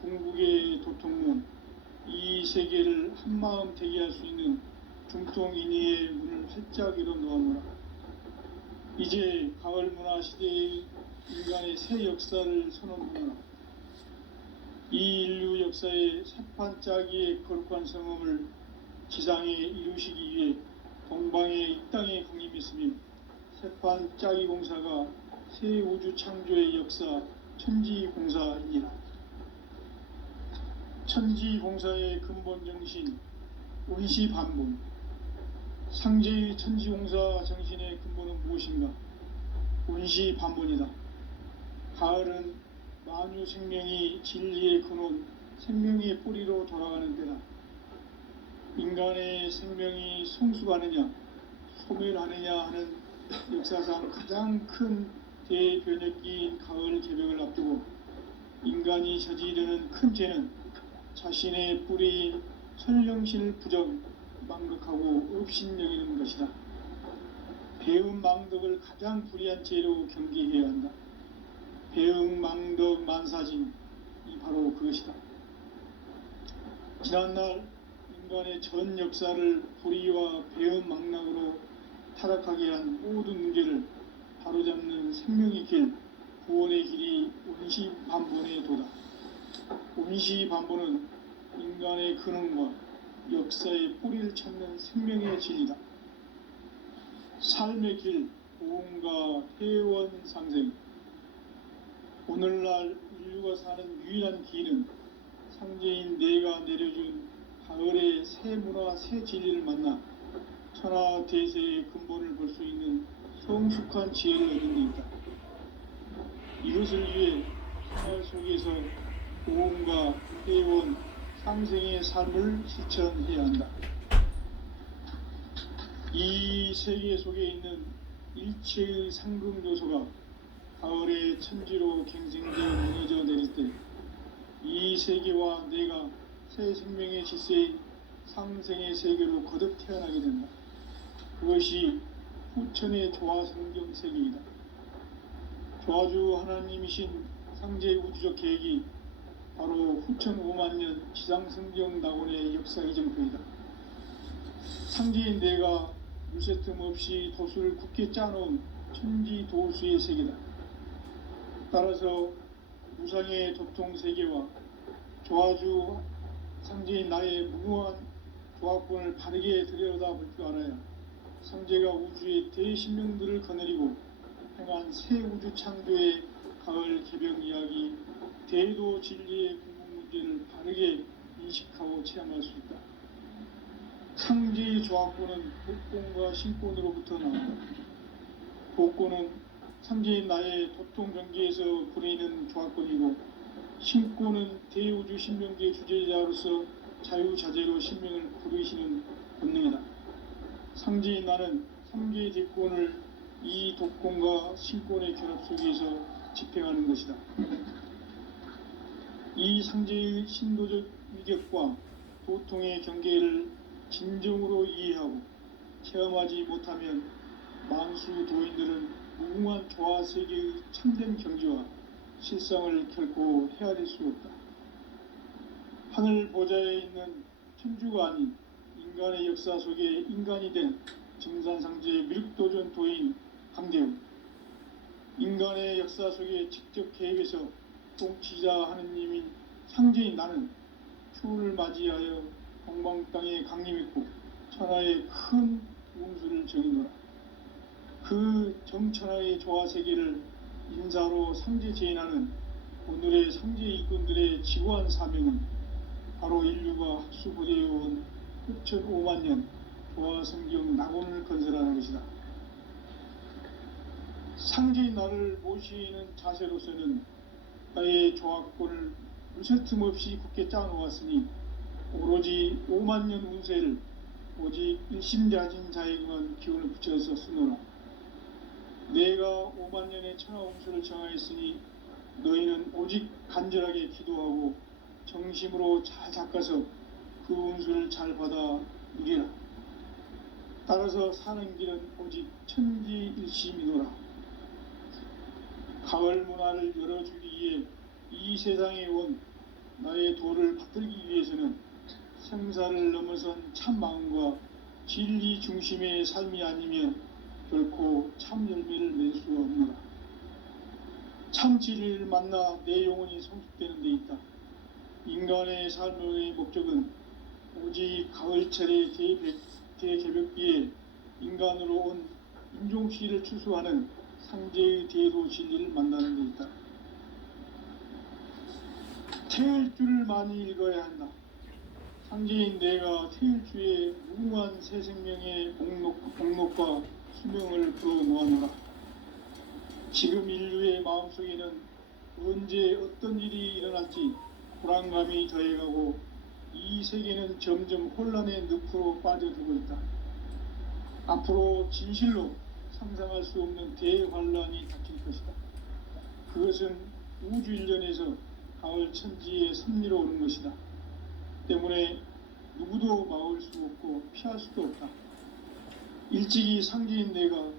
궁극의 도통문, 이 세계를 한마음 되게 할 수 있는 중통인의의 문을 활짝 열어놓아노라. 이제 가을 문화 시대의 인간의 새 역사를 선언하노라. 이 인류 역사의 새판짜기의 거룩한 성험을 지상에 이루시기 위해 동방의 이 땅에 강림했으며 새판짜기 공사가 새 우주 창조의 역사 천지공사이니라. 천지공사의 근본 정신 원시반본. 상제의 천지공사 정신의 근본은 무엇인가? 원시반본이다. 가을은 만유 생명이 진리의 근원 생명의 뿌리로 돌아가는 때다. 인간의 생명이 성숙하느냐 소멸하느냐 하는 역사상 가장 큰 대변혁기인 가을 개벽을 앞두고 인간이 저지르는 큰 죄는 자신의 뿌리인 설령신을 부정 망극하고 업신여기는 것이다. 배음 망덕을 가장 불의한 죄로 경계해야 한다. 배음 망덕 만사진이 바로 그것이다. 지난날 인간의 전 역사를 불의와 배음 망락으로 타락하게 한 모든 문제를 바로잡는 생명의 길, 구원의 길이 온시반본의 도다. 온시반본은 인간의 근원과 역사의 뿌리를 찾는 생명의 진리다. 삶의 길, 보험과 회원 상생. 오늘날 인류가 사는 유일한 길은 상제인 내가 내려준 가을의 새 문화, 새 진리를 만나 천하 대세의 근본을 볼 수 있는 성숙한 지혜를 얻는 데 있다. 이것을 위해 생활 속에서 보험과 회원, 상생의 삶을 실천해야 한다. 이 세계 속에 있는 일체의 상금 요소가 가을의 천지로 갱생되어 무너져 내릴 때 이 세계와 내가 새 생명의 질서인 상생의 세계로 거듭 태어나게 된다. 그것이 후천의 조화성경 세계이다. 조화주 하나님이신 상제 우주적 계획이 바로 후천 5만년 지상성경 낙원의 역사 이정표이다. 상제인 내가 물새 틈 없이 도수를 굳게 짜놓은 천지 도수의 세계다. 따라서 무상의 도통 세계와 조화주 상제인 나의 무궁한 조합권을 바르게 들여다볼 줄 알아야 상제가 우주의 대신명들을 거느리고 행한 새 우주 창조의 가을 개벽 이야기, 대도 진리의 궁극 문제를 바르게 인식하고 체험할 수 있다. 상제의 조합권은 복권과 신권으로부터 나온다. 복권은 상제인 나의 도통 경계에서 부리는 조합권이고, 신권은 대우주 신명계 주제자로서 자유자재로 신명을 부르시는 본능이다. 상제인 나는 3개의 대권을 이 독권과 신권의 결합 속에서 집행하는 것이다. 이 상제의 신도적 위격과 도통의 경계를 진정으로 이해하고 체험하지 못하면 만수 도인들은 무궁한 조화세계의 참된 경지와 실상을 결코 헤아릴 수 없다. 하늘 보좌에 있는 천주가 아닌 인간의 역사 속에 인간이 된 정산상제의 미륵도전 도인 강대우, 인간의 역사 속에 직접 개입해서 통치자 하느님인 상제인 나는 추운을 맞이하여 동방 땅에 강림했고 천하의 큰 운수를 정의노라. 그 정천하의 조화세계를 인사로 상제 제인하는 오늘의 상제 일꾼들의 지고한 사명은 바로 인류가 학수부대해온 후천 5만년 조화성경 낙원을 건설하는 것이다. 상제인 나를 모시는 자세로서는 나의 조합권을 물새 틈 없이 굳게 짜놓았으니 오로지 5만년 운세를 오직 일심자진 자에게만 기운을 붙여서 쓰노라. 내가 5만년의 천하 운수를 정하였으니 너희는 오직 간절하게 기도하고 정심으로 잘 닦아서 그 운수를 잘 받아 누리라. 따라서 사는 길은 오직 천지일심이노라. 가을 문화를 열어주기 위해 이 세상에 온 나의 도를 받들기 위해서는 생사를 넘어선 참 마음과 진리 중심의 삶이 아니면 결코 참 열매를 맺을 수가 없노라. 참 진리를 만나 내 영혼이 성숙되는 데 있다. 인간의 삶의 목적은 오직 가을철의 대개벽기에 인간으로 온 인종시를 추수하는 상제의 대도 진리를 만나는 데 있다. 태일주를 많이 읽어야 한다. 상제인 내가 태일주의 무궁한 새 생명의 목록과 수명을 풀어놓아노라. 지금 인류의 마음속에는 언제 어떤 일이 일어날지 불안감이 더해가고 이 세계는 점점 혼란의 늪으로 빠져들고 있다. 앞으로 진실로 상상할 수 없는 대환란이 닥칠 것이다. 그것은 우주 일련에서 가을 천지의 섭리로 오는 것이다. 때문에 누구도 막을 수 없고 피할 수도 없다. 일찍이 상제인 내가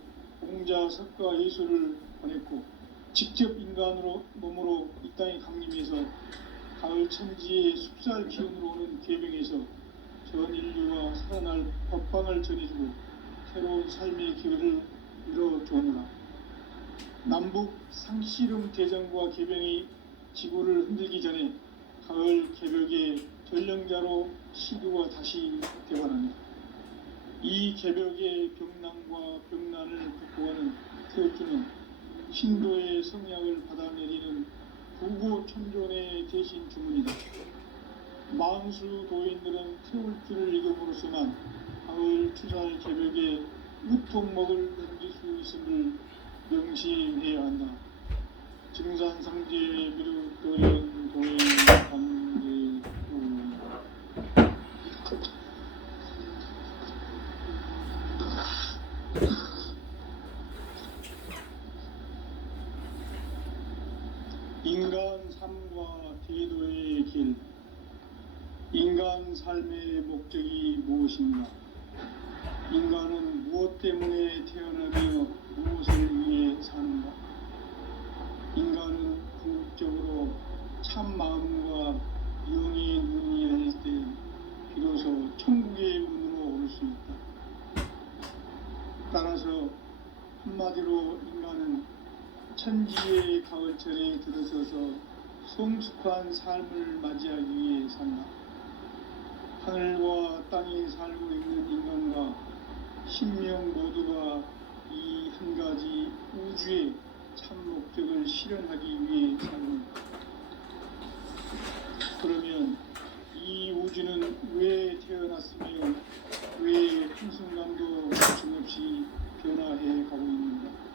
공자, 석가, 예수를 보냈고 직접 인간으로 몸으로 이 땅에 강림해서 가을 천지의 숲살 기운으로 오는 계병에서 전 인류가 살아날 법방을 전해주고 새로운 삶의 기회를 이뤄주오노라. 남북 상씨름 대전과 계병이 지구를 흔들기 전에 가을 개벽의 전령자로 시두가 다시 되관합니다. 이 개벽의 병난과 병난을 극복하는 태극주는 신도의 성약을 받아내리는 부고천존의 대신 주문이다. 망수 도인들은 태울주를 읽음으로써만 가을 추살 개벽의 우통목을 넘길 수 있음을 명심해야 한다. 증산상제 미륵도련 도인 관계도 인간 삶과 제도의 길. 인간 삶의 목적이 무엇인가? 인간은 무엇 때문에 태어나며 무엇을 위해 사는가? 인간은 궁극적으로 참 마음과 영의 눈이 열릴 때 비로소 천국의 문으로 오를 수 있다. 따라서 한마디로 인간은 천지의 가을철에 들어서서 성숙한 삶을 맞이하기 위해 산다. 하늘과 땅에 살고 있는 인간과 신명 모두가 이 한 가지 우주의 참 목적을 실현하기 위해 사는. 그러면 이 우주는 왜 태어났으며 왜 한순간도 거침없이 변화해 가고 있는가?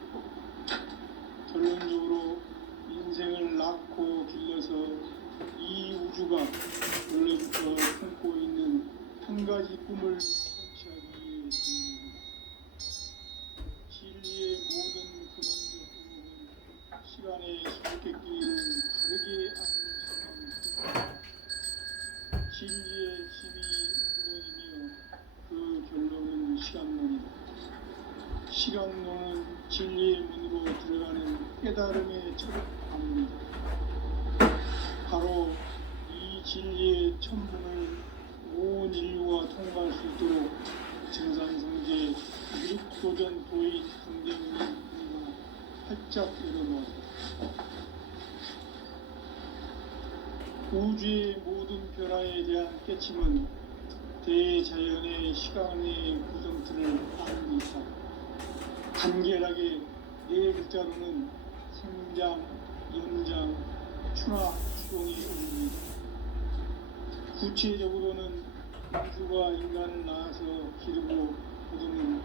결론적으로 인생을 낳고 길러서 이 우주가 원래부터 품고 있는 한 가지 꿈을 성취하기 위해 삽니다. 진리의 모든 근원적 의목은 시간의 수수께끼를 다르게 아는 시간. 진리의 힘이 운동이며 그 결론은 시간론이다. 시간론은 진리의 문으로 들어가는 깨달음의 첫 방문이다. 바로 이 진리의 첫 문을 온 인류가 통과할 수 있도록 증산성제 미륵도전 도인 강대문이 활짝 열어놓았다. 우주의 모든 변화에 대한 깨침은 대자연의 시간의 구성틀을 아는 이상 간결하게 네 글자로는 생장, 연장, 추나 추동이 있습니다. 구체적으로는 우주가 인간을 낳아서 기르고 거두는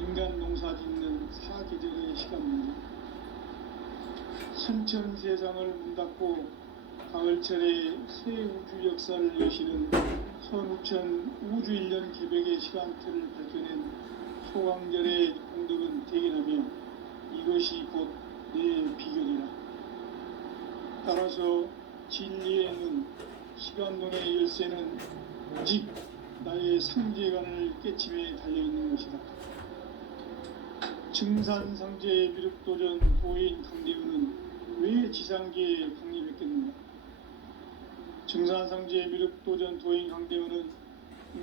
인간 농사 짓는 사계절의 시간입니다. 선천 세상을 문 닫고 가을철에 새 우주 역사를 여시는 선우천 우주일년 개벽의 시간틀을 밝혀낸 소강절의 공덕은 대견하며 이것이 곧 내 비결이라. 따라서 진리에는 시간론의 열쇠는 오직 나의 상제관을 깨침에 달려있는 것이다. 증산상제 미륵도전 도인 강대우는 왜 지상계에 강림했겠는가? 증산상제 미륵도전 도인 강대우는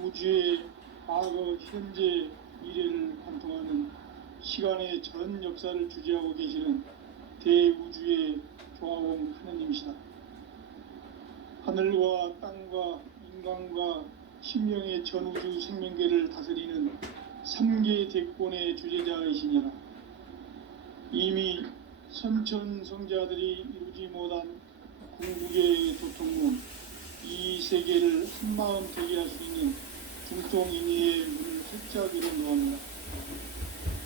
우주의 과거, 현재, 미래를 관통하는 시간의 전 역사를 주재하고 계시는 대우주의 조화원 하느님이시다. 하늘과 땅과 인간과 신명의 전우주 생명계를 다스리는 3계 대권의 주제자이시니라. 이미 선천 성자들이 이루지 못한 궁극의 도통문, 이 세계를 한마음 되게 할 수 있는 중통인의의 문을 활짝 열어놓았노라.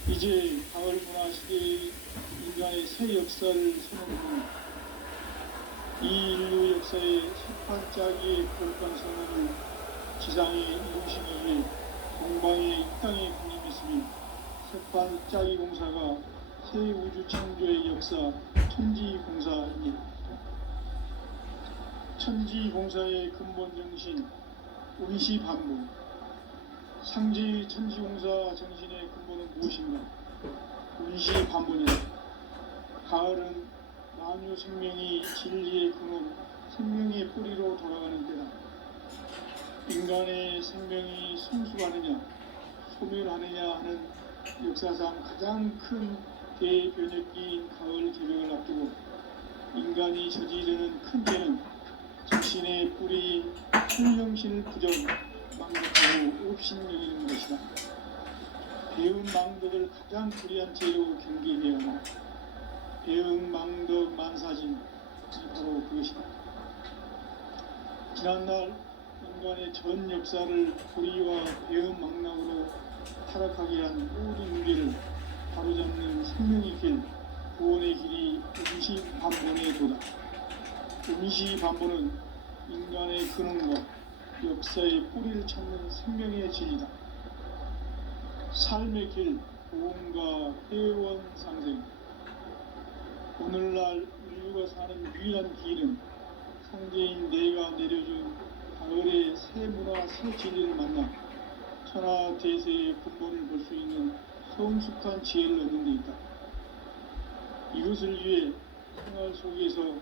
이제 가을 문화 시대의 인간의 새 역사를 선언하는 이 인류 역사의 sep판짜기의 거룩한 선언을 지상에 이루시기 위해 동방의 이 땅에 군림했으며 sep판짜기 공사가 새 우주 창조의 역사 천지공사입니다. 천지공사의 근본 정신 운시반복. 상제의 천지공사 정신의 근본은 무엇인가? 운시반복이다. 가을은 만유 생명이 진리의 근원, 생명의 뿌리로 돌아가는 때다. 인간의 생명이 성숙하느냐, 소멸하느냐 하는 역사상 가장 큰 대변혁기인 가을 개벽을 앞두고 인간이 저지르는 큰 죄는 자신의 뿌리인 신령신을 부정, 망각하고 업신여기는 것이다. 배은 망덕을 가장 불의한 죄로 경계해야 한다. 배은 망덕 만사진, 바로 그것이다. 지난날 인간의 전 역사를 불의와 배은 망락으로 타락하게 한 모든 문제를 바로잡는 생명의 길, 구원의 길이 음시반본의 도다. 음시반본은 인간의 근원과 역사의 뿌리를 찾는 생명의 진리다. 삶의 길, 보험과 회원 상생. 오늘날 인류가 사는 유일한 길은 상제인 내가 내려준 가을의 새 문화, 새 진리를 만나 천하 대세의 근본을 볼 수 있는 성숙한 지혜를 얻는 데 있다. 이것을 위해 생활 속에서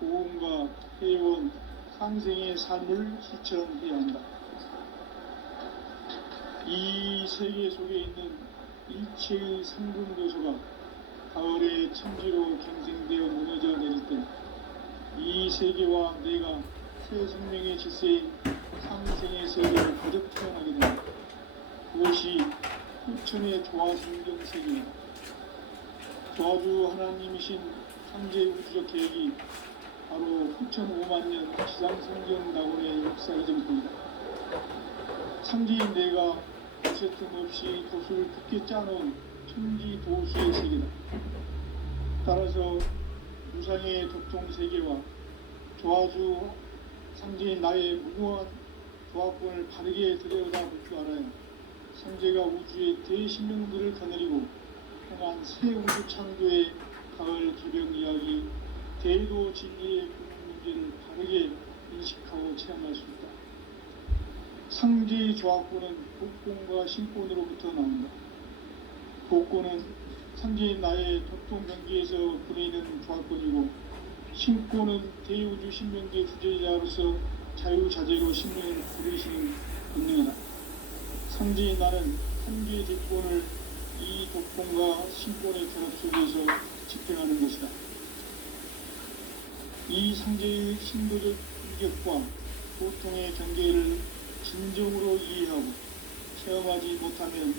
보험과 회원, 상생의 삶을 실천해야 한다. 이 세계 속에 있는 일체의 상금 요소가 가을의 천지로 경생되어 무너져 내릴 때 이 세계와 내가 새 생명의 질서인 상생의 세계로 거듭 태어나게 된다. 그것이 후천의 조화성경 세계이다. 조화주 하나님이신 창제 우주적 계획이 바로 후천 5만년 지상성경 낙원의 역사 이정표이다. 상제인 내가 어쨌든 없이 도수를 굳게 짜놓은 천지 도수의 세계다. 따라서 무상의 독종 세계와 조화주 상제인 나의 무궁한 조합권을 바르게 들여다볼 줄 알아야 상제가 우주의 대신명들을 거느리고 행한 새 우주 창조의 가을 개벽 이야기, 대도 진리의 근원 문제를 바르게 인식하고 체험할 수 있다. 상제의 조합권은 복권과 신권으로부터 나온다. 복권은 상제인 나의 도통 경기에서 부리는 조합권이고, 신권은 대우주 신명계 주제자로서 자유자재로 신명을 부리시는 본능이다. 상제인 나는 한계의 대권을 이 독본과 신권의 결합 속에서 집행하는 것이다. 이 상제의 신도적 인격과 보통의 경계를 진정으로 이해하고 체험하지 못하면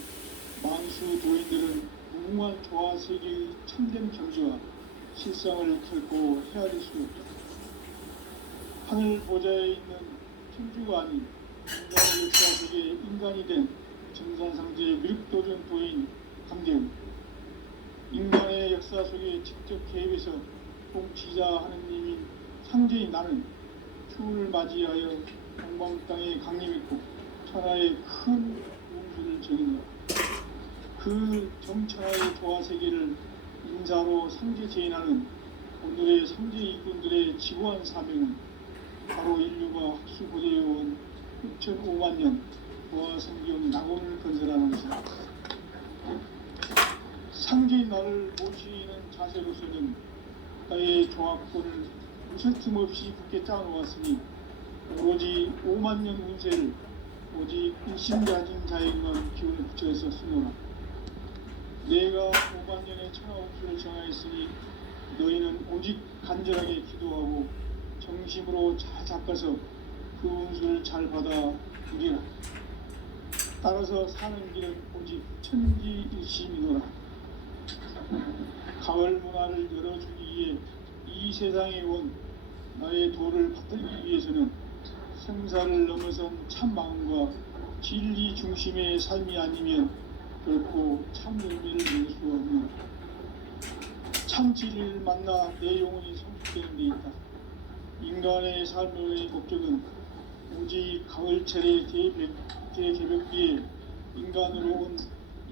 만수 도인들은 무궁한 조화 세계의 참된 경지와 실상을 결코 헤아릴 수 없다. 하늘 보좌에 있는 천주가 아닌 인간의 역사 속에 인간이 된 정산상제의 미륵도전 도인 강대우, 인간의 역사 속에 직접 개입해서 통치자 하느님인 상제인 나는 추운을 맞이하여 동방 땅에 강림했고 천하의 큰 운수를 정인다. 그 정천하의 조화 세계를 인사로 상제 제인하는 오늘의 상제 이군들의 지고한 사명은 바로 인류가 학수고대해온 6,500만 조화 성경 낙원을 건설하는 것이다. 상제인 나를 모시는 자세로서는 나의 조합권을 무슨 틈 없이 굳게 짜놓았으니 오로지 5만 년 운세를 오직 일심가진 자에게만 기운을 붙여서 쓰노라. 내가 5만 년의 천하 운수를 정하였으니 너희는 오직 간절하게 기도하고 정심으로 잘 닦아서 그 운수를 잘 받아 누리라. 따라서 사는 길은 오직 천지일심이노라. 가을 문화를 열어주기 위해 이 세상에 온 나의 도를 받들기 위해서는 생사를 넘어선 참 마음과 진리 중심의 삶이 아니면 결코 참 의미를 낼 수 없는 참 진리를 만나 내 영혼이 성숙되는 데 있다. 인간의 삶의 목적은 오직 가을철의 대개벽기에 인간으로 온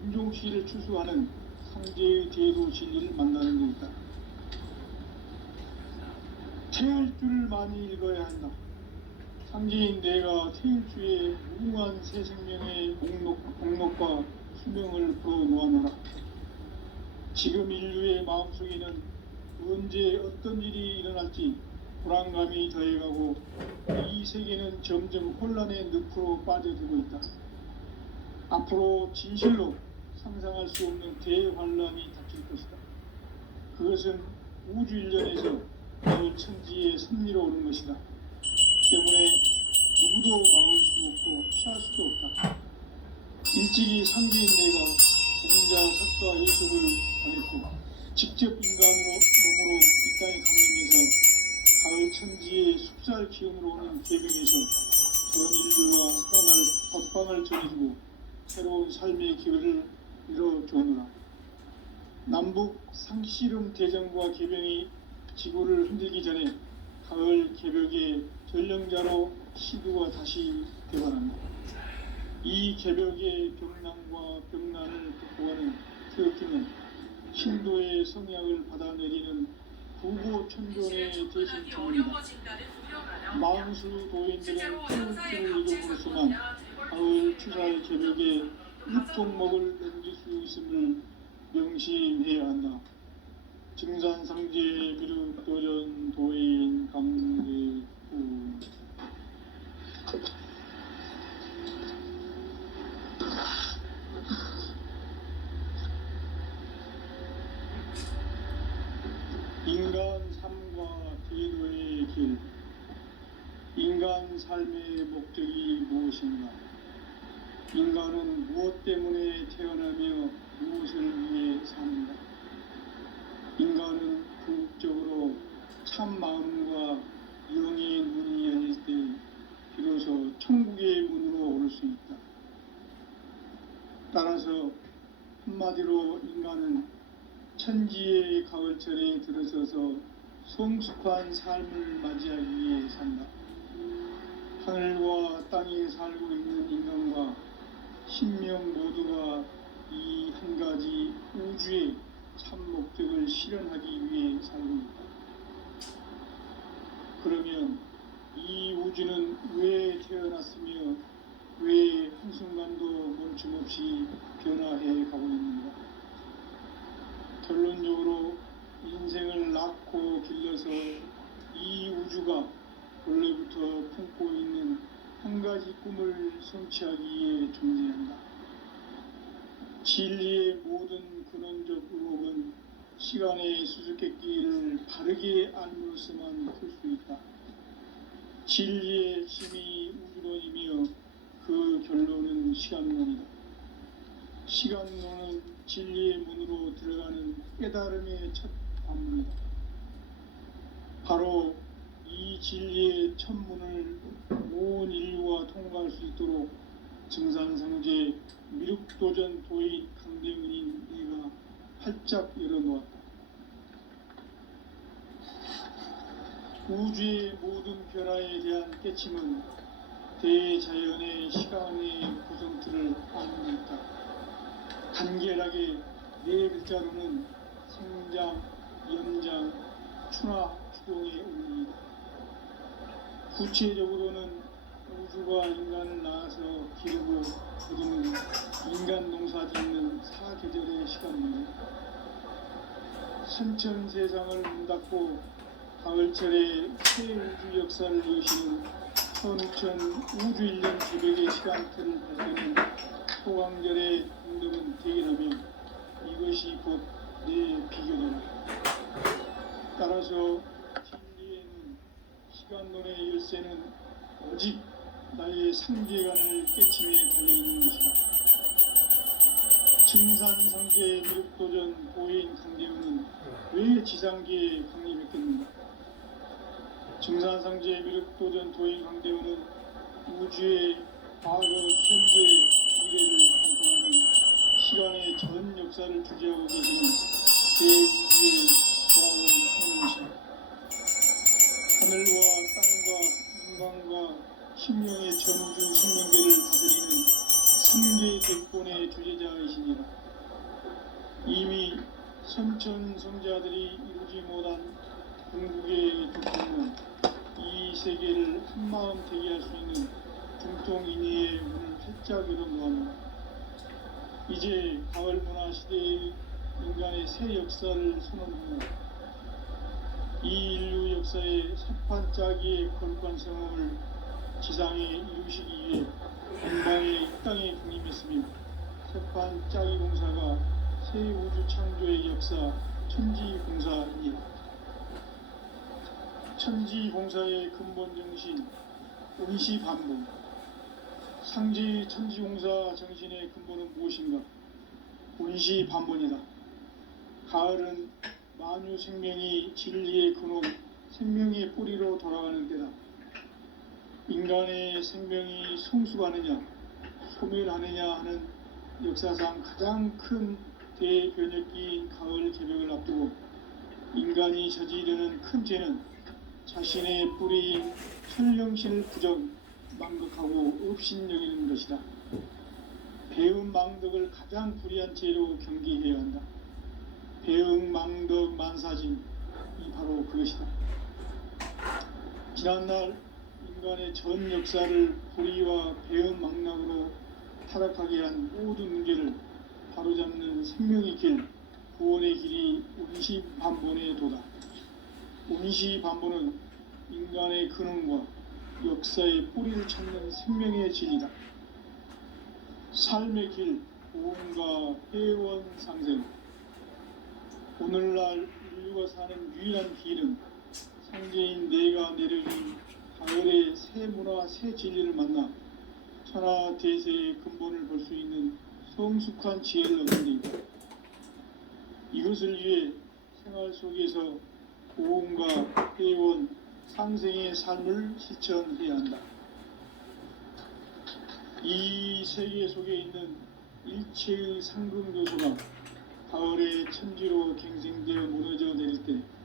인종시를 추수하는 상제의 제도 진리를 만나는 것이다. 태을 줄을 많이 읽어야 한다. 상제인 내가 태일주의 무궁한 새 생명의 목록과 수명을 풀어놓아노라. 지금 인류의 마음속에는 언제 어떤 일이 일어날지 불안감이 더해가고 이 세계는 점점 혼란의 늪으로 빠져들고 있다. 앞으로 진실로 상상할 수 없는 대환란이 닥칠 것이다. 그것은 우주 일련에서 그 천지의 섭리로 오는 것이다. 때문에 누구도 막을 수 없고 피할 수도 없다. 일찍이 상제인 내가 공자, 석가, 예수를 보냈고 직접 인간으로 몸으로 이 땅에 강림해서 가을 천지의 숲살 기운으로 오는 계명에서 전 인류가 살아날 법방을 전해주고 새로운 삶의 기회를 이뤄주느라. 남북 상씨름 대전과 개병이 지구를 흔들기 전에 가을 개벽의 전령자로 시두가 다시 되어간다. 이 개벽의 병난과 병난을 극복하는 태극기는 신도의 성약을 받아내리는 부고천존의 대신청입니다. 마흔수 도인들은 태극기를 이름으로서만 가을 추살 개벽의 일종목을 넘길 수 있음을 명심해야 한다. 증산상제 미륵도전 도인 강대구. 인간 삶과 제도의 길. 인간 삶의 목적이 무엇인가? 인간은 무엇 때문에 태어나며 무엇을 위해 사는가? 인간은 궁극적으로 참 마음과 영의 문이 열릴 때 비로소 천국의 문으로 오를 수 있다. 따라서 한마디로 인간은 천지의 가을철에 들어서서 성숙한 삶을 맞이하기 위해 산다. 하늘과 땅에 살고 있는 인간과 신명 모두가 이 한 가지 우주의 참 목적을 실현하기 위해 살고 있다. 그러면 이 우주는 왜 태어났으며 왜 한순간도 멈춤없이 변화해 가고 있는가? 결론적으로 인생을 낳고 길러서 이 우주가 원래부터 품고 있는 한 가지 꿈을 성취하기 위해 존재한다. 진리의 모든 근원적 의혹은 시간의 수수께끼를 바르게 알므로서만 풀 수 있다. 진리의 힘이 우주론이며 그 결론은 시간론이다. 시간론은 진리의 문으로 들어가는 깨달음의 첫 관문이다. 바로 이 진리의 첫 문을 온 인류가 통과할 수 있도록 증산상제 미륵도전 도인 강대은인 내가 활짝 열어놓았다. 우주의 모든 변화에 대한 깨침은 대자연의 시간의 구성틀을 알고 있다. 간결하게 네 글자로는 생장, 연장, 추나 추동의 원리이다. 구체적으로는 우주가 인간을 낳아서 기르고 기르는 인간 농사 짓는 사계절의 시간입니다. 선천세상을 문 닫고 가을철에 새 우주 역사를 여시는 선우천 우주일년 개벽의 시간틀을 밝히는 소강절의 공덕은 대기라며 이것이 곧 내 비결이다. 따라서 진리에는 시간론의 열쇠는 오직 나의 상계관을 깨침에 달려있는 것이다. 증산상제 미륵도전 도인 강대우는 왜 지상계에 강림했겠는가? 증산상제 미륵도전 도인 강대우는 우주의 과거, 현재, 미래를 관통하는 시간의 전 역사를 주재하고 계시는 대우주의 돌아온 하나님이시다. 하늘과 천계 대권의 주제자이시니라. 이미 선천성자들이 이루지 못한 궁극의 독통은 이 세계를 한마음 되게 할 수 있는 중통인의의 문을 활짝 열어놓았노라. 이제 가을 문화 시대의 인간의 새 역사를 선언합니다. 이 인류 역사의 새판짜기의 거룩한 성험을 지상에 이루시기 위해 영광의 이 땅에 군림했으며 새판짜기 공사가 새 우주 창조의 역사 천지공사이니라. 천지공사의 근본 정신 운시반복. 상지 천지공사 정신의 근본은 무엇인가? 운시반복이다. 가을은 만유 생명이 진리의 근원, 생명의 뿌리로 돌아가는 때다. 인간의 생명이 성숙하느냐, 소멸하느냐 하는 역사상 가장 큰 대변혁기인 가을 개벽을 앞두고 인간이 저지르는 큰 죄는 자신의 뿌리인 천령신을 부정, 망극하고 업신여기는 것이다. 배음 망덕을 가장 불의한 죄로 경계해야 한다. 배음 망덕 만사진이 바로 그것이다. 지난날 인간의 전 역사를 불의와 배음 망락으로 타락하게 한 모든 문제를 바로잡는 생명의 길, 구원의 길이 운시반본의 도다. 운시반본은 인간의 근원과 역사의 뿌리를 찾는 생명의 진리다. 삶의 길, 보험과 회원 상생. 오늘날 인류가 사는 유일한 길은 상제인 내가 내려준 가을의 새 문화, 새 진리를 만나 천하 대세의 근본을 볼 수 있는 성숙한 지혜를 얻는 데이다. 이것을 위해 생활 속에서 보험과 회원, 상생의 삶을 실천해야 한다. 이 세계 속에 있는 일체의 상금 요소가 가을의 천지로 갱생되어 무너져 내릴 때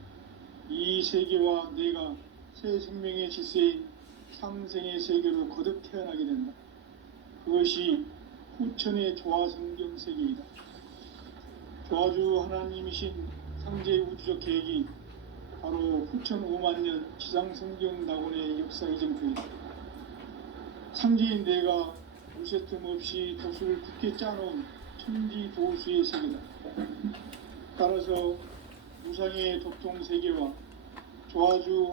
이 세계와 내가 새 생명의 질서인 상생의 세계로 거듭 태어나게 된다. 그것이 후천의 조화성경 세계이다. 조화주 하나님이신 상제의 우주적 계획이 바로 후천 5만년 지상성경 낙원의 역사 이정표이다. 상제인 내가 무쇠 틈 없이 도수를 굳게 짜놓은 천지도수의 세계다. 따라서 무상의 도통 세계와 조화주